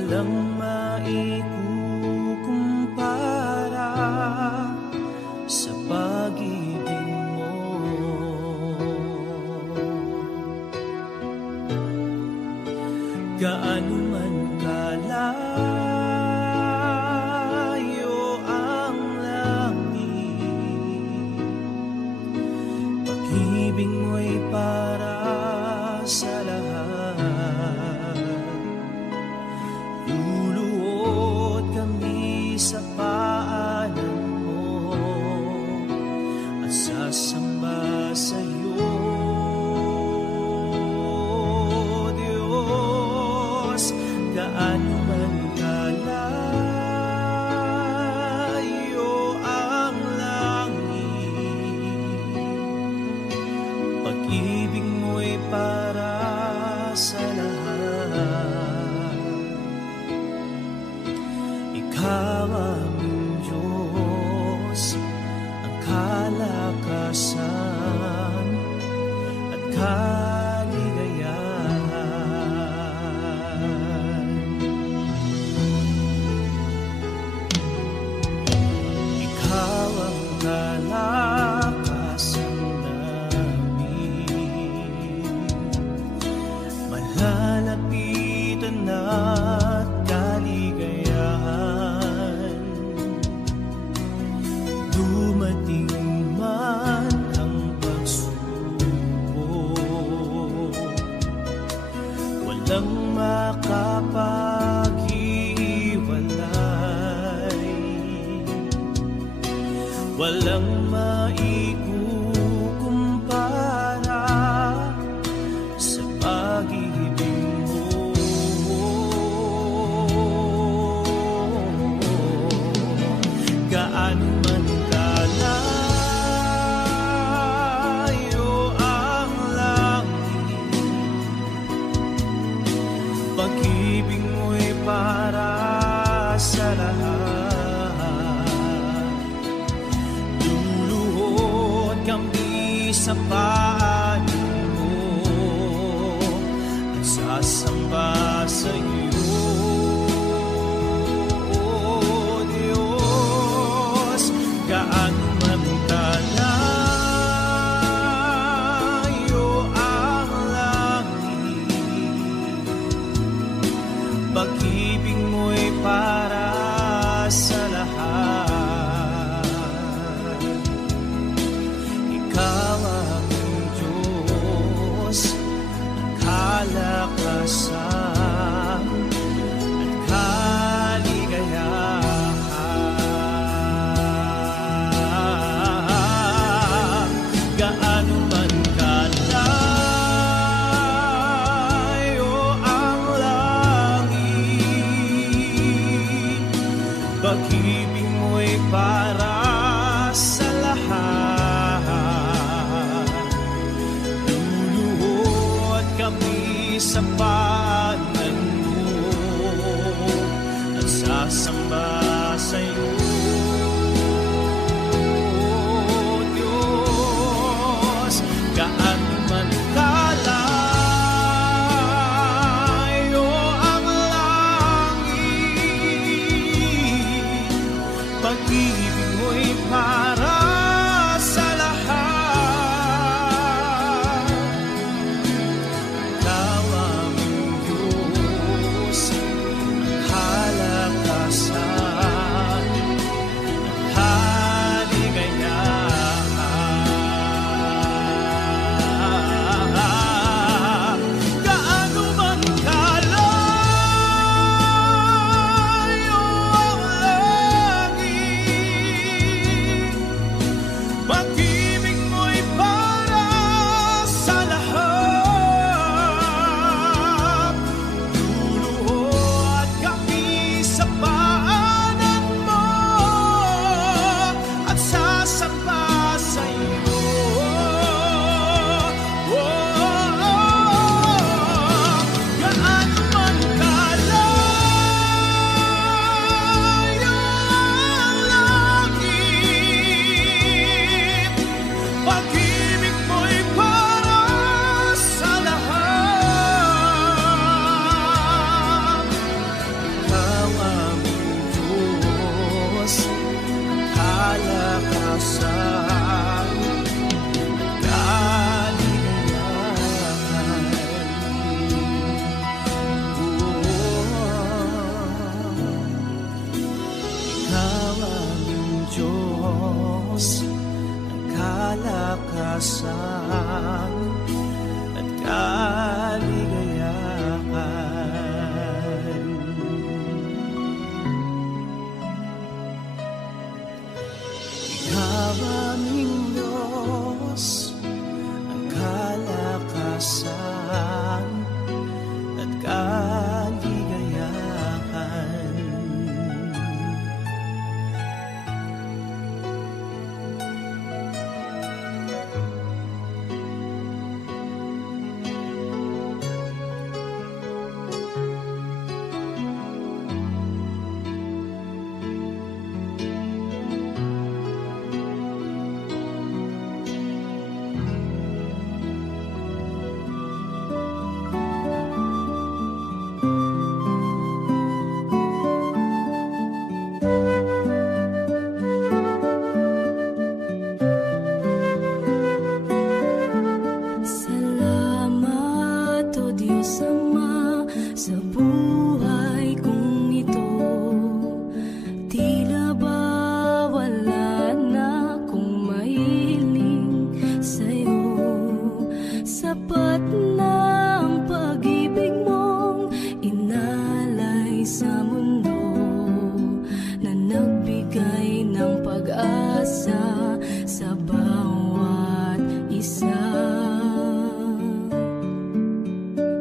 walang maikukumpara sa pag-ibig mo. Gaano man kalayo ang langit, pag-ibig mo'y para sa lahat. Luluhod kami sa paanan mo at sasamba sa'yo, Diyos. Gaano man kalayo ang langit, pag-ibig mo'y para sa lahat. Ikaw aming Diyos, ang kalakasan at kaligayahan. Ikaw ang kalakasan namin, malalapitan at kaligayahan. Dumating man ang pagsubok, walang makapaghiwalay, walang maikukumpara sa pag-ibig mo. Gaano man kalayo ang langit, pag-ibig mo'y para sa lahat. Luluhod kami sa paanan mo at sasamba sa iyo, Diyos. Gaano man kalayo ang langit, pag-ibig mo'y para sa lahat. Ikaw aming Diyos, ang kalakasan at kaligayahan. Gaano man kalayo ang langit, pag-ibig mo'y para sa lahat. Luluhod kami sa paanan at kaligayahan. Ikaw aming Diyos, ang kalakasan at kaligayahan. Salamat, O Diyos Ama, sa buhay kong ito. Tila ba wala na akong mahiling sa'yo? Sapat na ang pag-ibig mong inalay sa mundo, na nagbigay ng pag-asa sa bawat isa.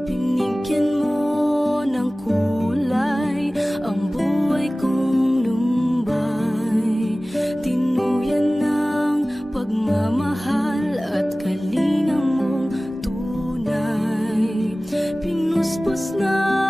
Binigyan mo ng kulay ang buhay kong lumbay, tinuyan ng pagmamahal at kalinga mong tunay. Pinuspos na